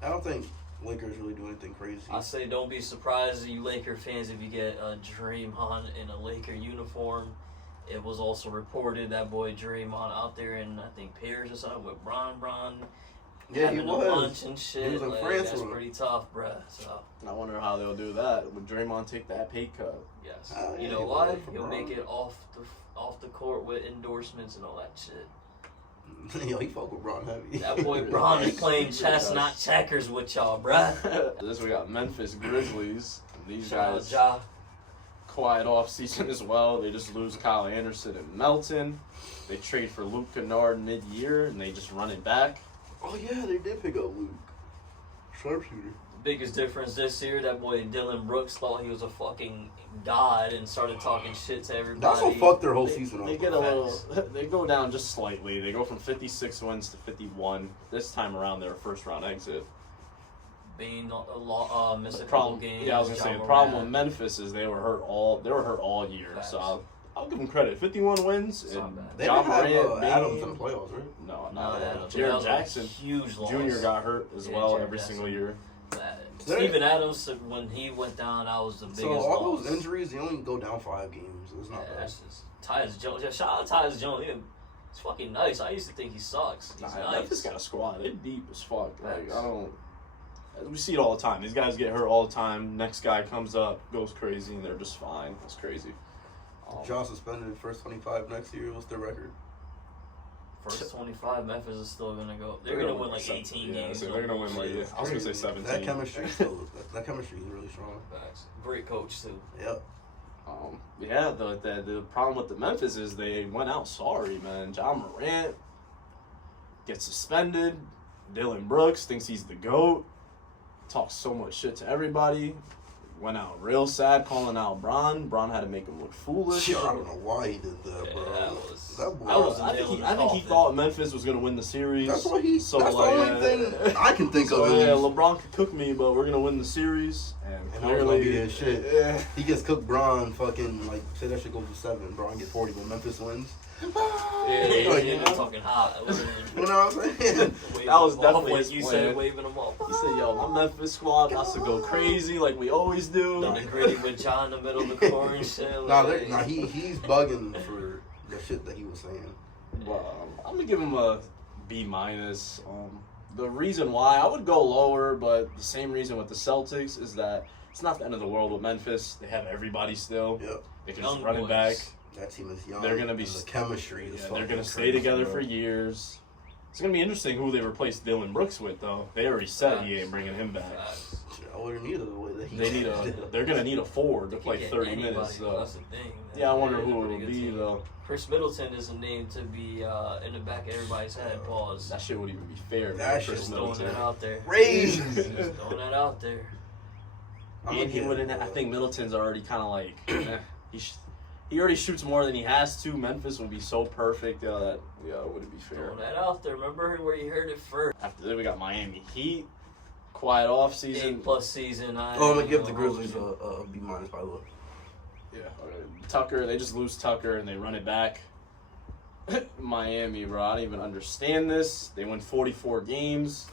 I don't think Lakers really do anything crazy. I say don't be surprised, you Laker fans, if you get a Draymond in a Laker uniform. It was also reported that boy Draymond out there in I think Paris or something with Bron Yeah, he having a was. lunch and shit. He was in like, France that's with him. pretty tough, bruh. So I wonder how they'll do that. Would Draymond take that pay cut? yes, Oh, yeah, you know he why? would for He'll Bron. make it off the court with endorsements and all that shit. Yo, he fuck with Bron heavy. That boy Bron is playing chess, not checkers with y'all, bruh. This we got Memphis Grizzlies. These Shout out guys Ja. quiet off season as well. They just lose Kyle Anderson and Melton. They trade for Luke Kennard mid-year and they just run it back. Oh yeah, they did pick up Luke. Sharpshooter. Biggest difference this year, that boy Dylan Brooks thought he was a fucking god and started talking shit to everybody. That's what fucked their whole They, season they up. get a little. They go down just slightly. They go from 56 wins to 51. This time around, they're a first-round exit. Being missed The a couple problem, games. yeah, I was gonna Ja say the Morant. problem with Memphis is they were hurt all year. Facts. So I'll give them credit. 51 wins It's not and bad. They Ja didn't have Morant, Adams in Bane- the playoffs, right? No, No, not that Adams. was Jared a Jackson huge loss. Jr. got hurt as Yeah, well Jared every Jackson. single year. Steven Adams, when he went down, that was the biggest So all loss. those injuries, they only go down 5 games. It's not Yeah, bad. that's just Tyus Jones. Yeah, shout out Tyus Jones. He's fucking nice. I used to think he sucks. He's Nah, nice. Memphis got a squad. They're deep as fuck. Like Facts. I don't. We see it all the time. These guys get hurt all the time. Next guy comes up, goes crazy, and they're just fine. It's crazy. John suspended first 25 next year. What's their record? First 25, Memphis is still gonna go. They're gonna win like 18 yeah, games. so they're gonna win like Yeah. I was gonna say 17. That chemistry still. That chemistry is really strong. Facts. Great coach too. Yep. Yeah, the problem with the Memphis is they went out sorry, man. John Morant gets suspended. Dylan Brooks thinks he's the GOAT. Talks so much shit to everybody. Went out real sad calling out Bron. Bron had to make him look foolish. I don't know why he did that, Yeah, bro. that boy. I think he thought Memphis was gonna win the series. That's what he. So that's like, the only thing I can think so of. yeah, is- LeBron could cook me, but we're gonna win the series. And And I was gonna clearly, be his shit. Yeah. He gets cooked. Braun fucking like say that shit goes to 7. Braun get 40, but Memphis wins. Yeah, fucking hot. You know what I'm saying? That was definitely like his you plan. said, waving them off. He said, "Yo, my Memphis squad about to go crazy like we always do." Nitty gritty with John in the middle of the court and shit. Nah, like, he's bugging for the shit that he was saying. Well, I'm gonna give him a B minus. The reason why I would go lower, but the same reason with the Celtics is that it's not the end of the world with Memphis. They have everybody still. Yep. They can just Young run it back. boys. That team is young. They're gonna be and the chemistry. Is Yeah, they're fucking gonna stay crazy, together bro. for years. It's gonna be interesting who they replace Dylan Brooks with, though. They already said he ain't bringing him back. Facts. I wouldn't either the way that he They need they're gonna need a forward to play Get 30 anybody, minutes. though, So. that's the thing. Man. Yeah, I wonder They're who a it pretty will good be team. though. Chris Middleton is a name to be in the back of everybody's head. Pause. That shit wouldn't even be fair. That Man. shit Chris Just throwing Middleton. that out there. crazy. Just throwing that out there. And he wouldn't. I think Middleton's already kind of like he already shoots more than he has to. Memphis would be so perfect. It wouldn't be fair. Throwing that out there. Remember where you heard it first. After that, we got Miami Heat. Quiet off season. A+ season. I'm gonna give the Grizzlies a B- by the way. Yeah, Tucker. They just lose Tucker and they run it back. Miami, bro. I don't even understand this. They win 44 games.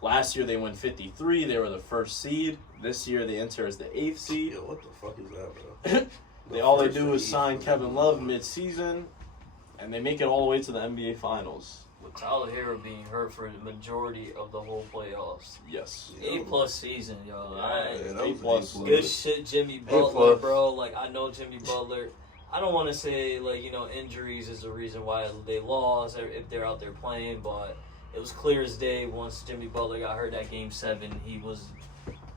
Last year they won 53. They were the first seed. This year they enter as the 8th seed. Yo, what the fuck is that, bro? All they do is sign Kevin Love mid-season, and they make it all the way to the NBA Finals. With Tyler Hero being hurt for the majority of the whole playoffs. Yes. A+ season, yo. Yeah, that A+. was Good shit, Jimmy Butler, A+. bro. Like, I know Jimmy Butler. I don't want to say, like, you know, injuries is the reason why they lost if they're out there playing, but it was clear as day once Jimmy Butler got hurt at Game 7, he was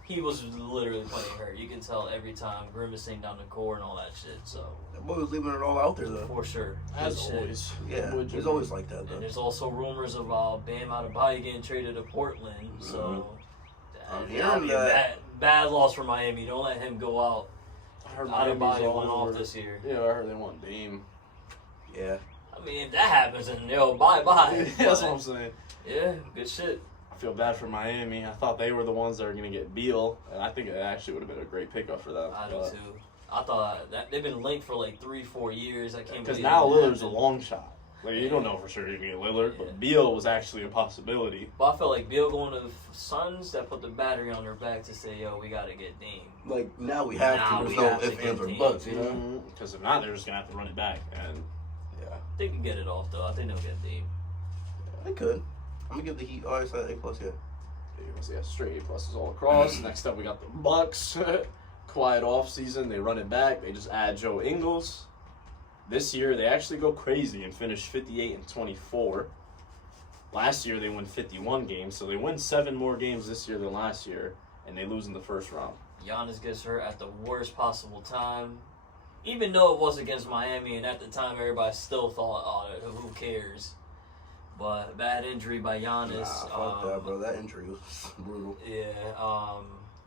literally playing hurt. You can tell every time, grimacing down the court and all that shit, so. That boy was leaving it all out there, though. For sure. As Good shit. always. Yeah, he's always like that, And though. there's also rumors about Bam Adebayo getting traded to Portland, so. I'm That'll hearing be a that. bad loss for Miami. Don't let him go out. I heard Miami's Adebayo all went off over. this year. Yeah, I heard they want Dame. Yeah. I mean, if that happens, then yo, bye. That's what I'm saying. Yeah, good shit. I feel bad for Miami. I thought they were the ones that were going to get Beal, and I think it actually would have been a great pickup for them. I do too. I thought that they've been linked for like 3-4 years. I can't Because believe now it Lillard's a happened. long shot. Like, you don't know for sure you're going to get Lillard, Yeah. but Beal was actually a possibility. But I felt like Bill going to the Suns that put the battery on their back to say, yo, we got to get Dame. Like, now we have Now to. we There's no have to ifs, get ands, or Dame. buts, you know? Because if not, they're just going to have to run it back. And Yeah. They can get it off, though. I think they'll get Dame. They could. I'm going to give the Heat, I said A+, yeah. yeah, straight A+s all across. Next up, we got the Bucks. Quiet off season. They run it back. They just add Joe Ingles. This year, they actually go crazy and finish 58-24. Last year, they won 51 games, so they win 7 more games this year than last year, and they lose in the first round. Giannis gets hurt at the worst possible time. Even though it was against Miami, and at the time, everybody still thought, oh, who cares? But bad injury by Giannis. Nah, fuck that, bro. That injury was brutal. Yeah,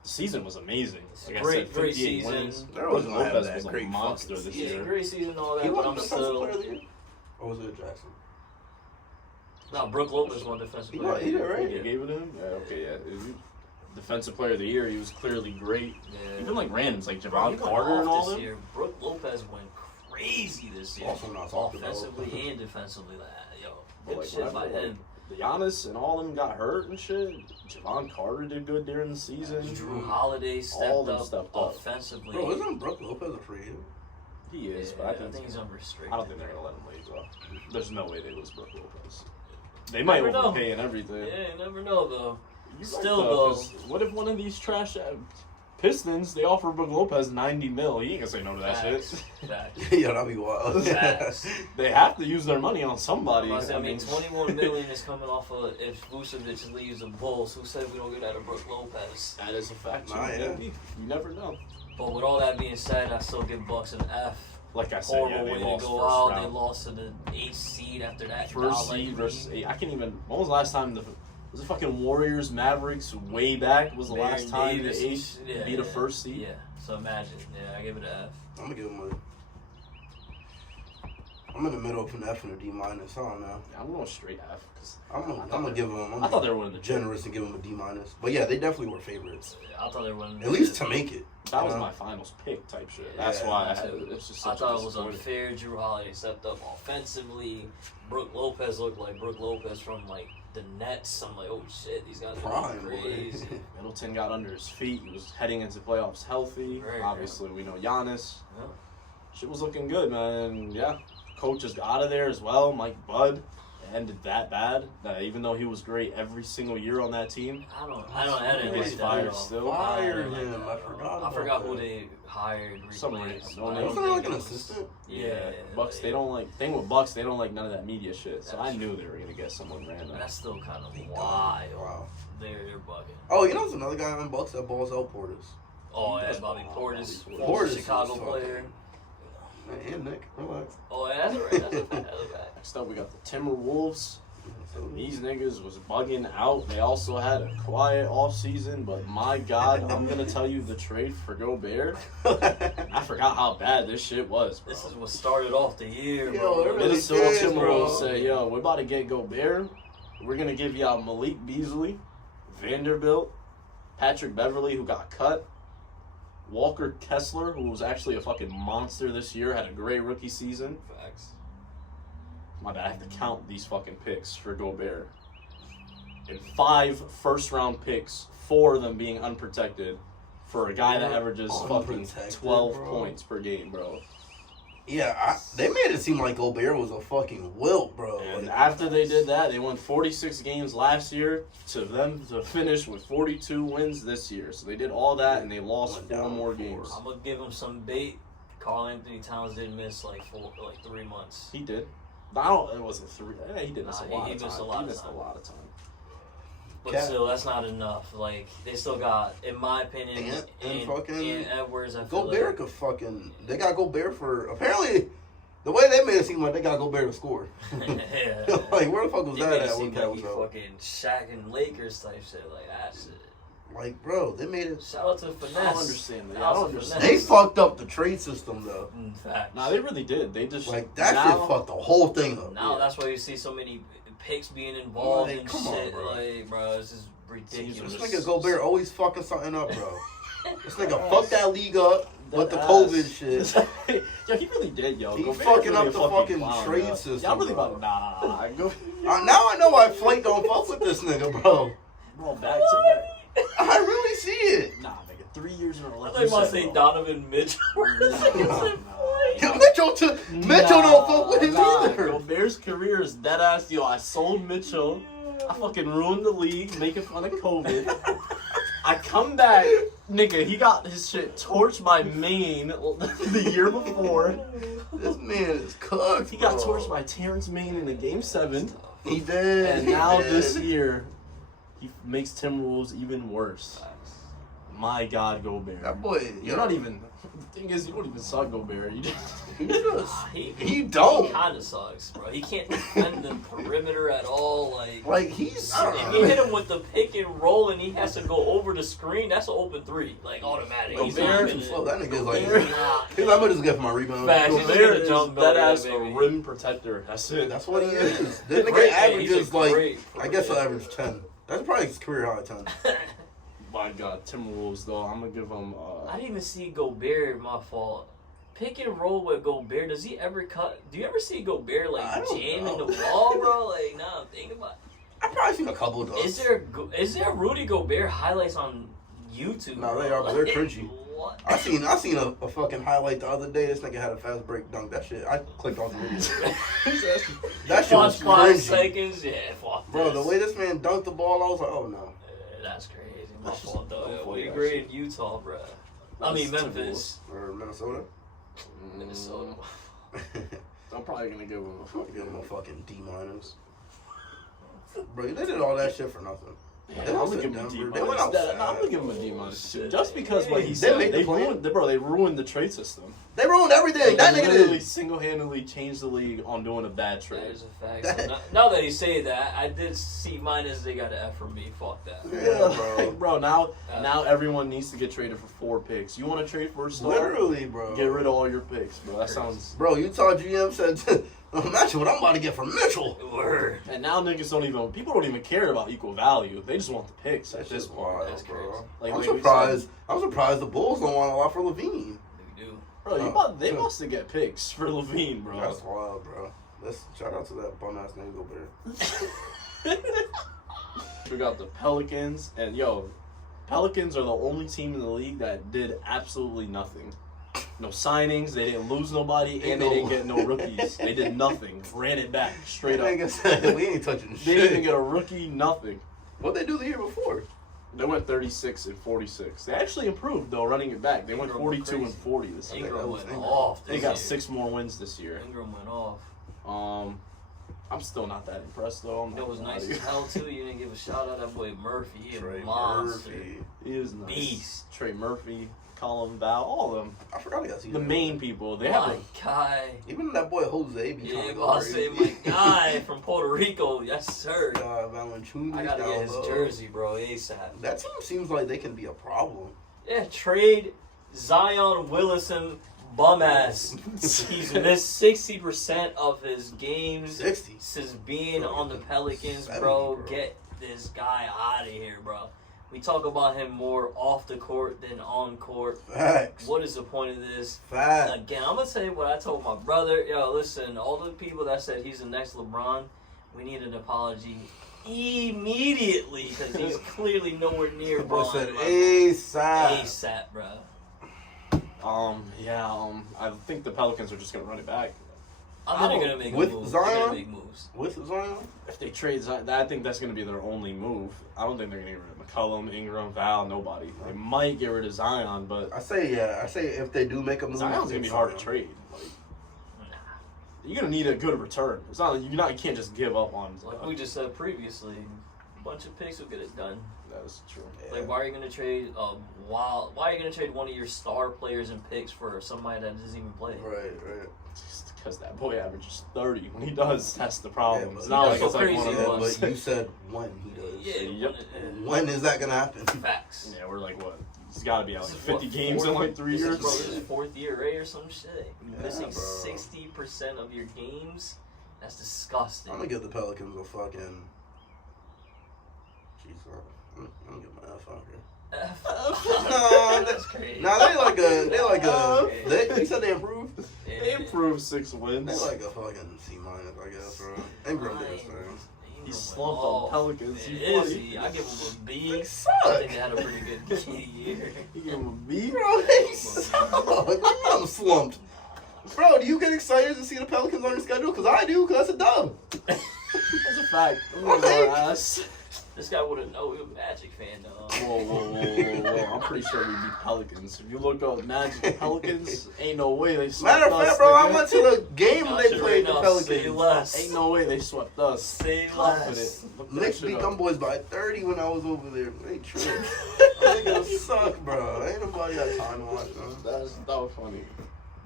The season was amazing. Like Great I said, 58 season. wins. They're always Brook gonna have Lopez that was a great monster fucking this yeah, year. great season and all He that, but won I'm Defensive still. Player of the Year? Or was it Jackson? No, Brook Lopez won defensive He player. won- he did, right? They gave it to him? Yeah, okay, yeah. Defensive player of the year, he was clearly great. Yeah. Even like randoms, like Bro, he Javon went Carter and off all this them. year. Brook Lopez went crazy this year. Also not talked about. Offensively and defensively. Yo, But, good like, shit by whenever, him. The Giannis and all them got hurt and shit. Javon Carter did good during the season. Drew Holiday All stepped them up stepped up. offensively. Bro, isn't Brook Lopez a free agent? He is, Yeah, but I think he's unrestricted. I don't think they're gonna let him leave. Though. There's no way they lose Brook Lopez. They might Never know. overpay and everything. Yeah, you never know though. You're right, Still, though, though. 'cause what if one of these trash Pistons they offer Brook Lopez $90 million? He ain't gonna say no to that shit. Facts. Yeah, that'd be wild. Facts. They have to use their money on somebody. I mean, $21 million is coming off of if Vucevic leaves the Bulls. Who said we don't get out of Brook Lopez? that is a fact. Nah, too. yeah. You never know. But with all that being said, I still give Bucks an F. Like I said, Horrible yeah, way they to lost go first out. round. They lost to the 8th seed after that. First seed versus 8. I can't even. When was the last time was the fucking Warriors Mavericks way back? Was the last time the 8 beat a first seed? Yeah. So imagine. Yeah, I give it an F. I'm gonna give him I'm in the middle of an F and a D-. I don't know. I'm going straight F. Cause I'm gonna give him. I thought they were winning the generous and give him a D-. But yeah, they definitely were favorites. I thought they were winning. At least to make it. That was Yeah. my finals pick type shit. Yeah, That's why I me had too. it's just I such thought a it was disappointing. unfair. Drew Holiday stepped up offensively. Brook Lopez looked like Brook Lopez from like the Nets. I'm like, oh shit, these guys are Prime, going crazy. boy. Middleton got under his feet. He was heading into playoffs healthy. Right, Obviously, we know Giannis. Yeah. Shit was looking good, man. And yeah, coach is out of there as well, Mike Budd. ended that bad that even though he was great every single year on that team, I didn't He gets like fired that. still? Fired I didn't him. like I forgot. I forgot who about they hired. Somebody- Replaced. no, I no, don't Wasn't think it like it an was- assistant? Yeah, Bucks. They don't like thing with Bucks. They don't like none of that media shit. So That's I knew they were gonna get someone random. That's still kind of He wild. Wow. They're bugging. Oh, you know, there's another guy on Bucks that balls out Portis. Oh, He yeah, does Bobby ball out. Portis, Bobby former Portis is Chicago fucking- player. And Nick, relax. Oh, yeah, that's right. That's a fact. That's a fact. Next up, we got the Timberwolves. These niggas was bugging out. They also had a quiet off season, but my God, I'm gonna tell you the trade for Gobert. I forgot how bad this shit was, bro. This is what started off the year, Yo, bro. it really Minnesota is, Timberwolves bro. say, yo, we're about to get Gobert. We're gonna give y'all Malik Beasley, Vanderbilt, Patrick Beverly, who got cut, Walker Kessler, who was actually a fucking monster this year, had a great rookie season. Facts. My bad, I have to count these fucking picks for Gobert. And 5 first-round picks, 4 of them being unprotected, for a guy that averages fucking Unprotected, 12 bro. points per game, bro. Yeah, they made it seem like Gobert was a fucking wilt, bro. And Like, after they did that, they won 46 games last year to them to finish with 42 wins this year. So they did all that and they lost Went 4 down more 4. games. I'm gonna give him some bait. Carl Anthony Towns didn't miss like 3 months. He did. I don't. It wasn't 3. He did miss Nah, a lot he of missed time. a lot He of missed time. a lot of time. But Cat- still, that's not enough. Like they still got, in my opinion, And fucking and Edwards. I feel Gobert like, could fucking. They got Gobert for apparently. The way they made it seem like they got Gobert to score. yeah. Like where the fuck was They that made it at seem when Cat like was he out? fucking Shaq and Lakers type shit. Like that shit. Like bro, they made it. Shout out to Finesse. I don't understand that. Shout I out don't to understand. They Finesse. fucked up the trade system though. In fact, Nah, they really did. They just Like that now, shit fucked the whole thing up. now that's why you see so many picks being involved Like, and come on, shit. bro. Like, bro, it's just ridiculous. This nigga Gobert always fucking something up, bro. This nigga fucked that league up with the That COVID ass. shit. Yo, he really did, yo. He Gobert's fucking really up a the fucking clown, trade yo. system, Y'all really bro. about nah. Go, Now I know why Flake don't fuck with this nigga, bro. bro, back to I really see it. back. Nah, nigga, 3 years in a row. I Like thought you you about to said, say bro. Donovan Mitchell. Yeah, Mitchell don't fuck with him either. Gobert's career is dead ass. Yo, I sold Mitchell. I fucking ruined the league, making fun of COVID. I come back, nigga. He got his shit torched by Maine the year before. This man is cooked. He got bro. torched by Terrence Maine in a game 7, He did. and he now did. this year he makes Timberwolves even worse. My God, Gobert. That boy, You're not even. The thing is, you don't even suck Gobert. You just. He don't. Kind of sucks, bro. He can't defend the perimeter at all. Like he's. I don't If know. you hit him with the pick and roll and he has to go over the screen, that's an open 3, like automatic. He's not Gobert- even- Slow. That nigga's like. Nah. He's like, I'm gonna just get for my rebound. Facts. He's just Gobert gonna is jump dead ball, ass yeah, a baby. rim protector. That's it. That's what he is. Great, This nigga yeah, he's a averages like. great I guess he'll player. average 10. That's probably his career high 10. My God, Timberwolves though. I'm gonna give them. I didn't even see Gobert. My fault. Pick and roll with Gobert. Does he ever cut? Do you ever see Gobert I like don't jamming know. the ball, bro? Like, nah. Think about. I probably seen a couple of those. Is there Rudy Gobert highlights on YouTube? No, they bro? are, but they're Like, cringy. What? I seen a fucking highlight the other day. This nigga had a fast break dunk. That shit. I clicked on the video. That shit was 5 cringy. seconds. Yeah, fuck Bro, the this. way this man dunked the ball, I was like, oh no. That's crazy. My That's just fault though. dumb We for agree in Utah, bro. I mean That's Memphis. Or Minnesota. Minnesota. I'm probably gonna give them a Fuck, fucking. give him a fucking D minus. Bro, they did all that shit for nothing. Yeah, They I'm went gonna to give them a D Denver. They went minus. outside. I'm gonna give them a D minus too, just because what he They said. made the They plan. ruined, bro. They ruined the trade system. They ruined everything. That They nigga literally did. single-handedly changed the league on doing a bad That trade. is a fact. That- So now that he say that, I did see minus. They got an F from me. Fuck that. Yeah, bro. bro. Now everyone needs to get traded for 4 picks. You want to trade for a star? Literally, bro. Get rid of all your picks, bro. That sounds. Bro, Utah GM said, imagine what I'm about to get from Mitchell. Word. And now niggas don't even. People don't even care about equal value. They just want the picks at That's this just point. wild, That's bro. crazy. Like I'm we surprised. I'm surprised the Bulls don't want a lot for Levine. We do. Bro, they Oh. must have get picks for Levine, bro. That's wild, bro. Let's shout out to that bum ass nigga over We got the Pelicans, and yo, Pelicans are the only team in the league that did absolutely nothing. No signings. They didn't lose nobody, and they didn't get no rookies. They did nothing. Ran it back straight up. Nigga said, we ain't touching They shit. didn't even get a rookie. Nothing. What they do the year before? They went 36 and 46. They actually improved though, running it back. They went Ingram 42 and crazy. 40 this year. Ingram that went was Ingram. off. They this got year. 6 more wins this year. Ingram went off. I'm still not that impressed though. I'm It not was gonna lie nice to you. as hell too. You didn't give a shout out that boy Murphy. He Trey a monster. Murphy. He is nice. Beast. Trey Murphy, Colin Val, all of them. I forgot he got The main people. They have My guy. Even that boy Jose be Yeah, trying to go I'll say crazy. my guy from Puerto Rico. Yes, sir. Valanciunas I gotta down get his low. jersey, bro. ASAP. That team seems like they can be a problem. Yeah, trade Zion Wilson bum ass. He's missed 60% of his games 60. since being Bro, on the Pelicans, 70, bro. bro. Get this guy out of here, bro. We talk about him more off the court than on court. Facts. What is the point of this? Facts. Again, I'm gonna say what I told my brother. Yo, listen, all the people that said he's the next LeBron, we need an apology immediately because he's clearly nowhere near Bro Bron said level. ASAP. ASAP, bro. I think the Pelicans are just gonna run it back. I think they're gonna make With moves. They're Zion? gonna make moves. With Zion? If they trade Zion, I think that's gonna be their only move. I don't think they're gonna get rid of McCollum, Ingram, Val, nobody. They might get rid of Zion, but I say if they do make a move, Zion's gonna be hard to trade. Like, you're gonna need a good return. It's not you can't just give up on Like Zion. we just said previously, a bunch of picks will get it done. That is true. Yeah. Like, why are you gonna trade why are you gonna trade one of your star players and picks for somebody that doesn't even play? Right. Just because that boy averages 30 when he does, that's the problem. Yeah, it's but not that's like it's so like crazy, one of Yeah, those. but you said when he does. Yeah, Yep. When is that gonna happen? Facts. Yeah, we're like what? He's got to be out like This is 50 what, games in like 3 this years. Is, bro, this is fourth year A or some shit. You're Yeah, missing bro. 60% of your games. That's disgusting. I'm gonna give the Pelicans a fucking. Jeez, I'm gonna give my F out here. That's crazy. Nah, you said they improved. They improved 6 They wins. like a fucking C minus, I guess, bro. Ingram did his thing. He slumped on Pelicans. He Is funny. he? I give him a B. They I suck. think they had a pretty good year. He gave him a B. Bro, they suck. I'm slumped. Bro, do you get excited to see the Pelicans on your schedule? Because I do, because that's a dub. That's a fact. Right. Ass. This guy wouldn't know. He was a Magic fan, though. Whoa. I'm pretty sure we'd be Pelicans. If you look up Magic Pelicans, ain't no way they swept Matter of us. fact, bro, I nigga. went to the game when they Gotcha, played the right now, say Pelicans. less. Ain't no way they swept us. Say Confident. less. Look that Knicks shit beat up. them boys by 30 when I was over there. They tripped. Niggas suck, bro. Ain't nobody got time to watch them. That was funny.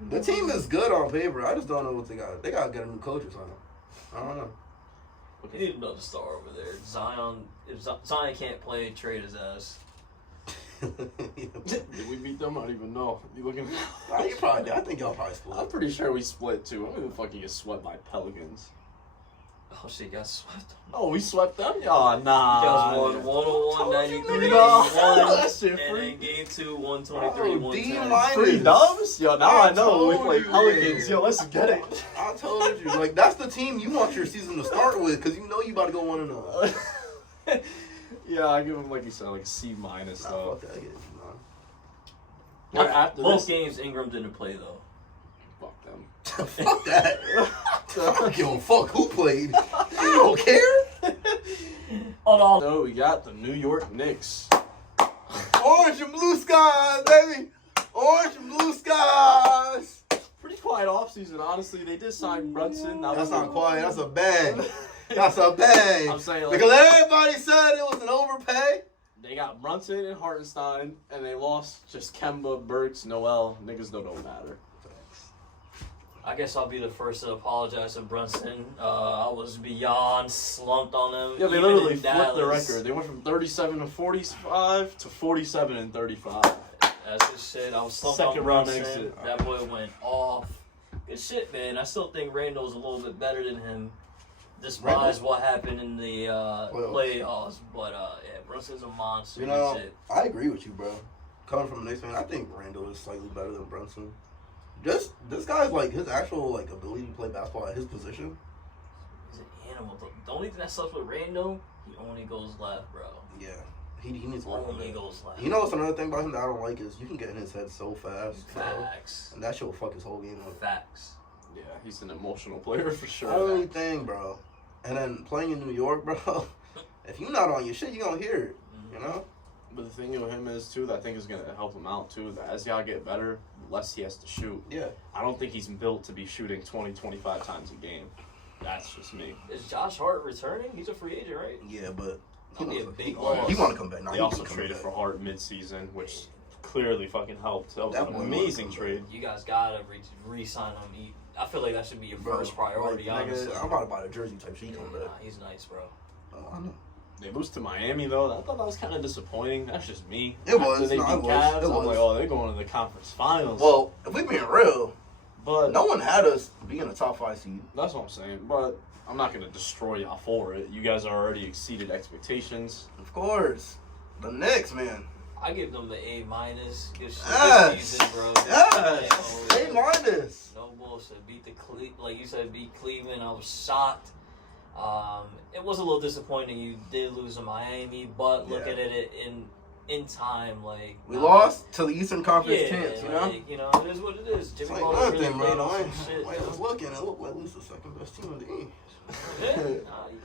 The team is good on paper. I just don't know what they got. They gotta get a new coach or something. I don't know. You need another star over there. Zion. If Zion can't play, trade his ass. Did we beat them? I don't even know. You looking? Nah, you probably did. I think y'all probably I'm split. pretty sure we split too. I'm gonna fucking get swept by Pelicans. Oh shit, got swept. Oh, we swept them? Oh, nah. You guys won 101, 93, No, 1, that shit and free. then game 2, 123, Oh, 110. D-minus. 3 dubs? Yo, now I know we told play you, Pelicans. yeah. Yo, let's get it. I told you, like that's the team you want your season to start with, because you know you about to go 1-0. Yeah, I give them, like you said, like C minus Nah, though. fuck that. I get it, Right after Both this, games Ingram didn't play though. fuck them. nah. Fuck that. I don't give a fuck who played. I don't care. Hold on. So we got the New York Knicks. Orange and blue skies, baby. Orange and blue skies. Pretty quiet offseason, honestly. They did sign Brunson. That's not quiet. That's a bang. That's a bang. I'm saying, like, because everybody said it was an overpay. they got Brunson and Hartenstein, and they lost just Kemba, Burks, Noel. Niggas don't matter. I guess I'll be the first to apologize to Brunson. I was beyond slumped on him. Yeah, they even literally in flipped the Dallas. record. They went from 37 and 45 to 47 and 35. That's his shit. I was slumped Second on round Brunson. exit. That boy went off. Good shit, man. I still think Randall's a little bit better than him, despite Randall? what happened in the Playoffs. playoffs. But yeah, Brunson's a monster. You Good know, shit. I agree with you, bro. Coming from a Knicks fan, I think Randall is slightly better than Brunson. Just this guy's like his actual like ability to play basketball at his position. He's an animal. The only thing that sucks with Randall, he only goes left, bro. Yeah, He needs to work on Only that. goes left. You know what's another thing about him that I don't like is you can get in his head so fast, bro. Facts. And that shit will fuck his whole game up. Facts. Yeah, he's an emotional player for sure. Only thing, bro. And then playing in New York, bro. If you're not on your shit, you gonna hear it. You know. But the thing with him is too that I think is gonna help him out too. That as y'all get better, the less he has to shoot. Yeah. I don't think he's built to be shooting 20, 25 times a game. That's just me. Is Josh Hart returning? He's a free agent, right? Yeah, but He'll be a big he loss. want to come back. No, They he also can come traded back. for Hart mid-season, which clearly fucking helped. That was That an boy amazing was- trade. You guys gotta re-sign him. I feel like that should be your Bro, first priority, like, honestly. nigga, I'm about to buy a jersey type shit. He come Nah, back. he's nice, bro. I know. They lose to Miami though. I thought that was kind of disappointing. That's just me. It was. After they No, beat it was. Cavs, It I'm was. like, oh, they're going to the conference finals. Well, if we being real, but no one had us being a top 5 seed. that's what I'm saying. But I'm not gonna destroy y'all for it. You guys already exceeded expectations. Of course. The Knicks, man. I give them the A minus. Good Yes. season, bro. Yes. Yeah, A minus. No bullshit. Beat like you said, beat Cleveland. I was shocked. It was a little disappointing. You did lose to Miami, but looking Yeah. at it in time, like We lost to the Eastern Conference Yeah, champs, you know? like, it is what it is. It's Jimmy like Butler one really thing, played bro. on Wait, some shit. just looking. It looked like at least the second best team in the East. Yeah, nah, you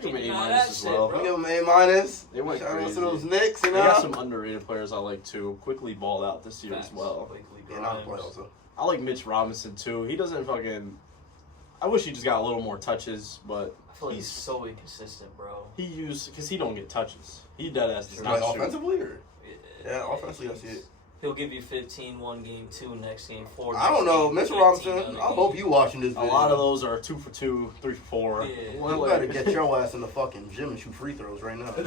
Give him can't an deny A- that as shit, well. We bro. give them A minus. They went Shout out crazy. to those Knicks, you They got know? some underrated players I like too. Quickly balled out this year Facts. as well. Quickly Yeah, not the Grimes. playoffs, though. I like Mitch Robinson too. He doesn't fucking. I wish he just got a little more touches, but I feel like he's he's so inconsistent, bro. he used because he don't get touches. He dead ass does Like not shoot. offensively, or? Yeah, offensively, I see it. He'll give you 15 one game, 2 next game, 4 I don't next know. game, Mr. 18 Robinson, other I game. hope you watching this A video. lot of those are 2 for 2, 3 for 4. Yeah. One You leg. better get your ass in the fucking gym and shoot free throws right now. That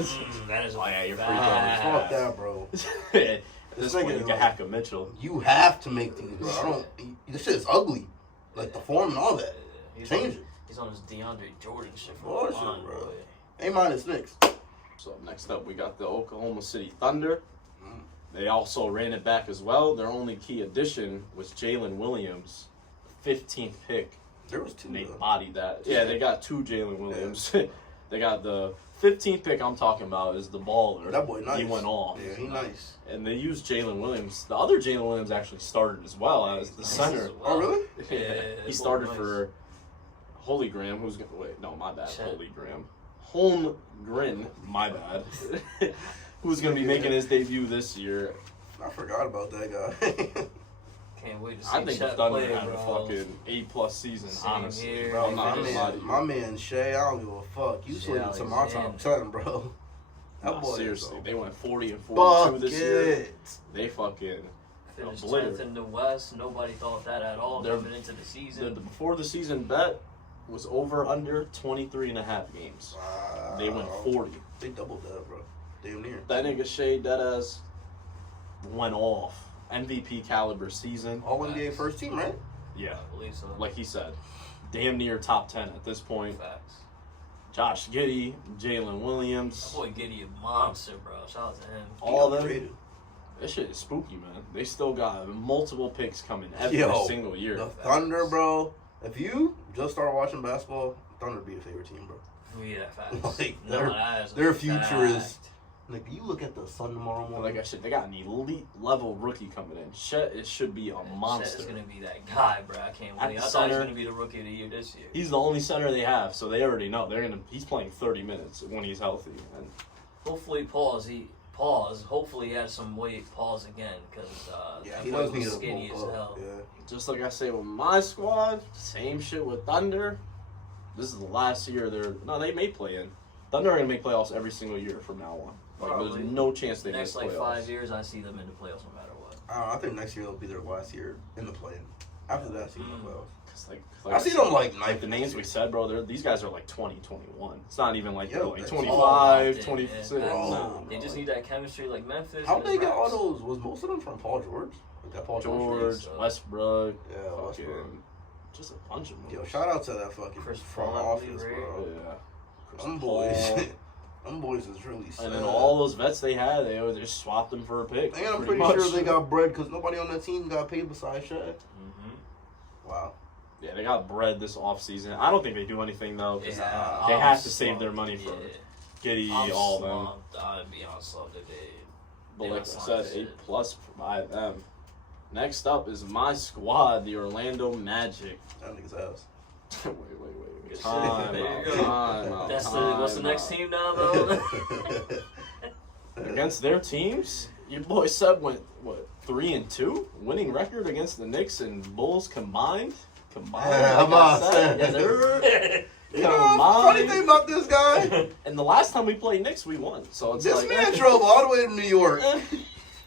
is Oh, yeah, you're free bad. throws. Fuck that, bro. At this This point, nigga you is can hack a Mitchell. You have to make these, bro. I don't. This shit is ugly. Like the form and all that. He's Change on, it. He's on his DeAndre Jordan shit for Bullshit, fun, bro. bro. A minus Knicks. So next up, we got the Oklahoma City Thunder. Mm. They also ran it back as well. Their only key addition was Jalen Williams, 15th pick. There was two. And they though. bodied that. Yeah, they got 2 Jalen Williams. They got the 15th pick I'm talking about is the baller. That boy nice. He went off. Yeah, he nice. And they used Jalen Williams. The other Jalen Williams actually started as well as the center. Oh, really? Yeah, He that started boy nice. for Holy Graham, who's gonna wait, no, my bad. Chet. Holy Graham. Holmgren, my bad. Who's gonna be making his debut this year. I forgot about that guy. Can't wait to see I think the Chet Thunder play, had a bro. fucking A+ season, Same honestly. here. Bro, I'm not my gonna lie to man, you. my man Shay, I don't give a fuck. You Shea slid into my top Alexander. 10, bro. That Nah, boy is seriously, a they went 40 and 42 Fuck this year. it. They fucking Finished obliterated. 10th in the West. Nobody thought that at all They're- coming into the season. the before the season bet was over under 23.5 games. Wow. They went 40. They doubled that, bro. Damn near. That nigga Shea Deadass went off. MVP caliber season. All NBA first team, right? Yeah, I believe so. like he said, damn near top 10 at this point. Facts. Josh Giddey, Jalen Williams, That boy Giddy a monster, bro. Shout out to him. all of them. Upgraded. This shit is spooky, man. They still got multiple picks coming every Yo, single year. The Thunder, bro. If you just start watching basketball, Thunder would be your favorite team, bro. Yeah, facts. Like, No, their- that is a their future is- fact. Like, you look at the Sun tomorrow Like morning. I said, they got an elite level rookie coming in. Chet, it should be a monster. Chet's gonna be that guy, bro. I can't At wait. the I thought he was center- gonna be the rookie of the year this year. He's the only center they have, so they already know he's playing 30 minutes when he's healthy. And Hopefully, Hopefully, he has some weight. Pause again, because Yeah, that he boy does need was to skinny as bulk up. hell. Yeah. just like I say with my squad, same shit with Thunder. This is the last year they may play in. Thunder are gonna make playoffs every single year from now on. Like Probably. there's no chance they Next miss like playoffs. 5 years, I see them in the playoffs no matter what. I think next year will be their last year in the play. After that, I see them in the playoffs. 'Cause I see them like like ninth. the names we said, bro. These guys are like 20, 21. It's not even like Yo, they're like that's 25, all 26. locked in, yeah. Nah, They just need that chemistry like Memphis. How and big the are all Raps. those? Was most of them from Paul George? Like that Paul George, so. Westbrook, Yeah, fucking, Westbrook. just a bunch of them. Yo, shout out to that fucking Chris front Paul, office, Ray. bro. Yeah. Chris Them Paul. boys, them boys is really sad. And then all those vets they had, they just swapped them for a pick. And I'm pretty pretty much. sure they got bread because nobody on that team got paid besides Shaq. Mm-hmm. Wow. Yeah, they got bread this offseason. I don't think they do anything though. 'Cause Yeah, they have to I'm save smart. their money for Yeah. Giddy, I'm all them. slumped. I'd be on slumped if they. But They like I must said, not shit. A+ by them. Next up is my squad, the Orlando Magic. I think it's ass. wait. Good shit. Time There you out, go. time out, That's time what's the next out. team now, though? Against their teams, your boy Seb went, 3-2? Winning record against the Knicks and Bulls combined? Yeah, like I'm I on said. set. Yes, sir. You know, funny Combined. thing about this guy, And the last time we played Knicks, we won. So it's this like, man drove all the way to New York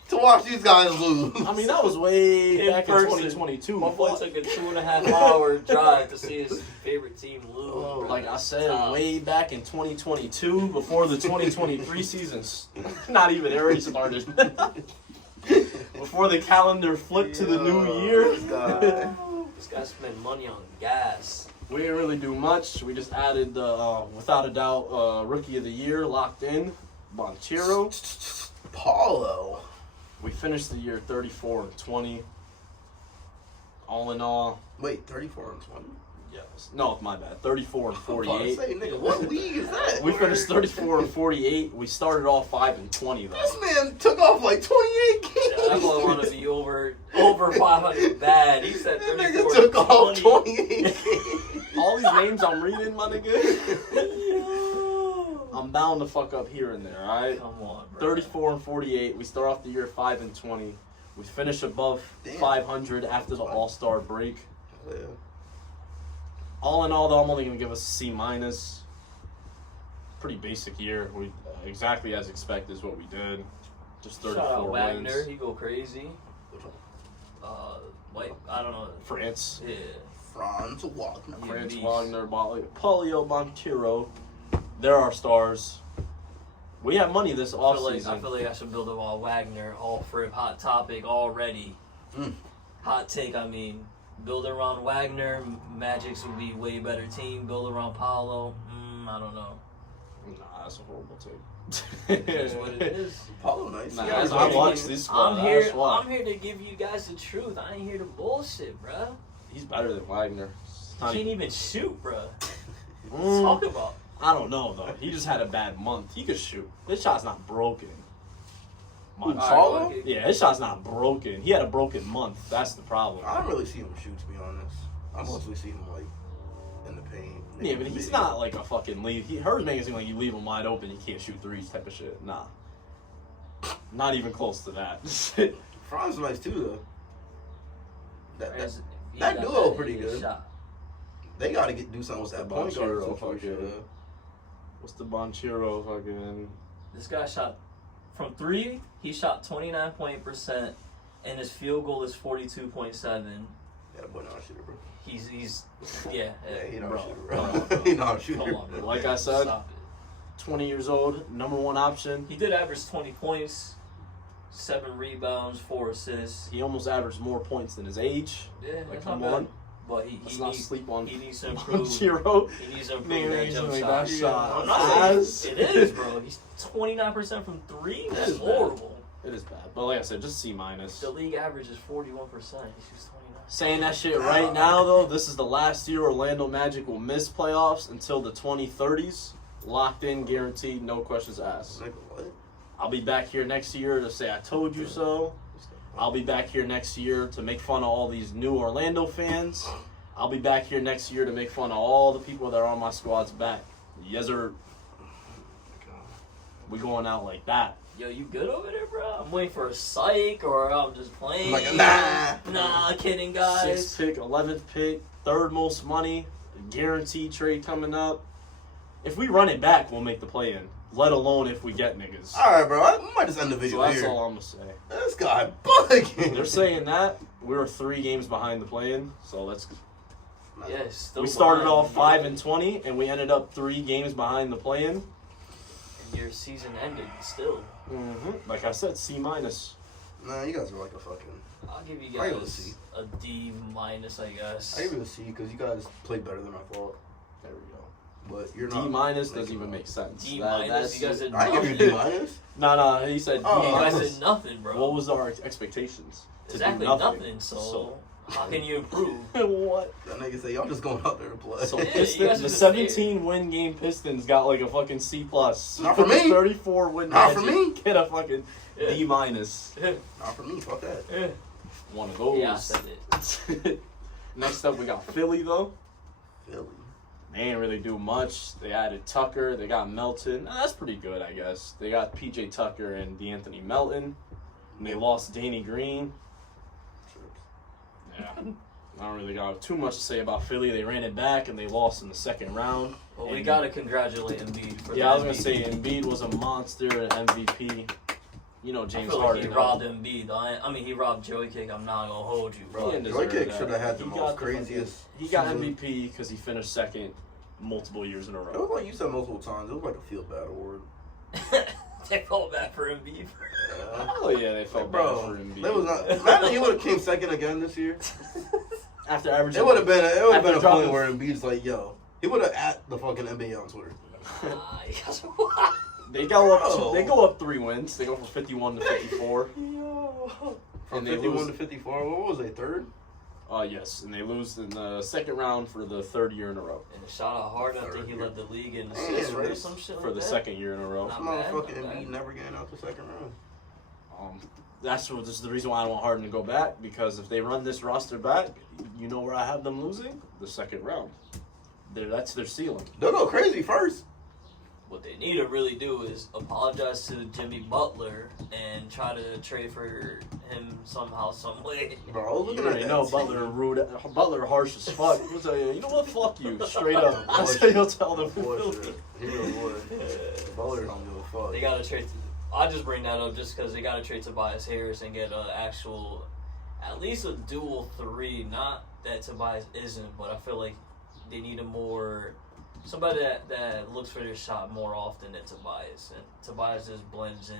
to watch these guys lose. I mean, that was way In back person. in 2022. My boy took a 2.5-hour drive to see his favorite team lose. Oh, bro. Like I said, Tough. way back in 2022, before the 2023 season's not even already started. Before the calendar flipped to the new year. This guy. This guy spent money on gas. We didn't really do much. We just added, without a doubt, Rookie of the Year locked in, Banchero. Paulo. We finished the year 34-20. All in all, Wait, 34 and 20? yes. No, my bad. 34-48. Say, nigga, what league is that? We finished 34-48. We started off 5-20 though. This man took off like 28 games. I boy want to be over 500 bad. He said That 34 nigga took off 20. 28 games. All these names I'm reading, my nigga. Yo. I'm bound to fuck up here and there, alright? Come on, bro. 34-48. We start off the year 5-20. We finish above Damn. 500 after the All-Star break. Yeah. All in all, though, I'm only gonna give us a C minus. Pretty basic year. We exactly as expected is what we did. Just Shout 34 out Wagner. wins. He go crazy. Wait, I don't know. France. Yeah. Franz Wagner. Yeah. France, beast. Wagner, Polio, Banchero. They're our stars. We have money this I offseason. feel like I should build up all Wagner, all for hot topic already. Mm. Hot take, I mean. Build around Wagner, Magic's would be way better team. Build around Paulo, I don't know. Nah, that's a horrible take. It is what it is. Paulo nice. Nah, Yeah, as he's I nice. watch this squad, I'm here. that's why. I'm here to give you guys the truth. I ain't here to bullshit, bruh. He's better than Wagner. It's He not can't even- even shoot, bruh. Mm, Talk about. I don't know though. He just had a bad month. He could shoot. His shot's not broken. Who, Much. Paulo? okay. Yeah, his shot's not broken. He had a broken month. That's the problem. I don't really see him shoot, to be honest. I mostly see him, like, in the paint. Yeah, but he's not like a fucking leave. Hers makes it seem like you leave him wide open, he can't shoot threes type of shit. Nah. Not even close to that. Franz is nice, too, though. Whereas he that got duo that pretty idiot good. shot. They got to do something with that point guard. Banchero situation, fucking- What's the Banchero fucking... This guy shot from 3. He shot 29.8%, and his field goal is 42.7. Yeah, that boy not a shooter, bro. He's yeah. Yeah, he not Bro, a shooter, come on, bro. bro. He not a shooter. Come on, bro. Like I said, Stop it. 20 years old, number one option. He did average 20 points, 7 rebounds, 4 assists. He almost averaged more points than his age. Yeah, Like, that's come not bad. on. But he Let's not needs, sleep on he needs to improve. Banchero. He needs to improve Nigga, that he's jump like shot. that shot. I'm not Ass. saying it is, bro. He's 29% from 3. It That's is bad. horrible. It is bad. But like I said, just C minus. The league average is 41%. He shoots 29. Saying that shit right now, though, this is the last year Orlando Magic will miss playoffs until the 2030s. Locked in, guaranteed, no questions asked. Nigga, what? I'll be back here next year to say I told you so. I'll be back here next year to make fun of all these new Orlando fans. I'll be back here next year to make fun of all the people that are on my squad's back. Yes, sir. We going out like that. Yo, you good over there, bro? I'm waiting for a psych, or I'm just playing. I'm like, nah. Nah, kidding, guys. 6th pick, 11th pick, third most money, guaranteed trade coming up. If we run it back, we'll make the play in. Let alone if we get niggas. All right, bro. We might just end the So video that's here. all I'm gonna say. This guy bugging. They're saying that we were 3 games behind the play-in, so let's. Yeah, still We started behind. off 5-20, and we ended up 3 games behind the play-in. And your season ended still. Like I said, C minus. Nah, you guys are like a fucking. I'll give you I give it a guys C. a D minus, I guess. I give it a C because you guys played better than I thought. There we go. But you're D not. minus making doesn't even up. make sense. D That- minus. that's- You guys did I give you a nothing. D minus. No, he said Oh, D You minus. guys did nothing, bro. What was our expectations? To do exactly nothing. So How can you improve? What? That nigga say, y'all just going out there to play. So Yeah, you Pistons, guys the are just 17-win game Pistons got like a fucking C+. Not for me. 34-win Not for Magic me. get a fucking Yeah. D-. Not for me, fuck that. Yeah. One of those. Yeah, I said it. Next up, we got Philly, though. Philly. They didn't really do much. They added Tucker. They got Melton. That's pretty good, I guess. They got P.J. Tucker and DeAnthony Melton. And they lost Danny Green. Yeah. I don't really got too much to say about Philly. They ran it back, and they lost in the second round. Well, we And- got to congratulate Embiid for Yeah, I was the going to MVP. say Embiid was a monster, an MVP. You know, I James feel like Harden. he robbed Embiid. I mean, he robbed Joey Kick. I'm not going to hold you, He bro. didn't Joy deserve Kick that. should have had the He most got craziest. He got season. MVP because he finished second multiple years in a It was row. like you said multiple times. It was like a feel bad award. They fought back for Embiid. Oh, yeah, they felt bad Bro, for Embiid. that was not. Imagine he would have came second again this year. After averaging... It would have been. It would have After been a dropping- point where Embiid's like, "Yo," he would have at the fucking NBA on Twitter. They go up. Bro. They go up 3 wins. They go from 51 to 54. From And they 51 lose- to 54. What was they? Third? Yes, and they lose in the second round for the third year in a row. And shout out Harden. I think he led the league in Man, assists, right? Or this- some shit For like the that. second year in a row. Not This bad, motherfucking not Embiid bad. never getting out the second round. This is the reason why I don't want Harden to go back, because if they run this roster back, you know where I have them losing? The second round. That's their ceiling. They'll go crazy first. What they need to really do is apologize to Jimmy Butler and try to trade for him somehow, some way. Bro, I was You looking at already that know team. Butler rude. Butler harsh as fuck. He'll tell you, you know what? Fuck you, straight up. That's how he'll tell them. Bullshit. He really would. Butler don't give a fuck. They gotta trade. I just bring that up just because they gotta trade Tobias Harris and get an actual, at least a dual 3. Not that Tobias isn't, but I feel like they need a more somebody that looks for their shot more often than Tobias, and Tobias just blends in.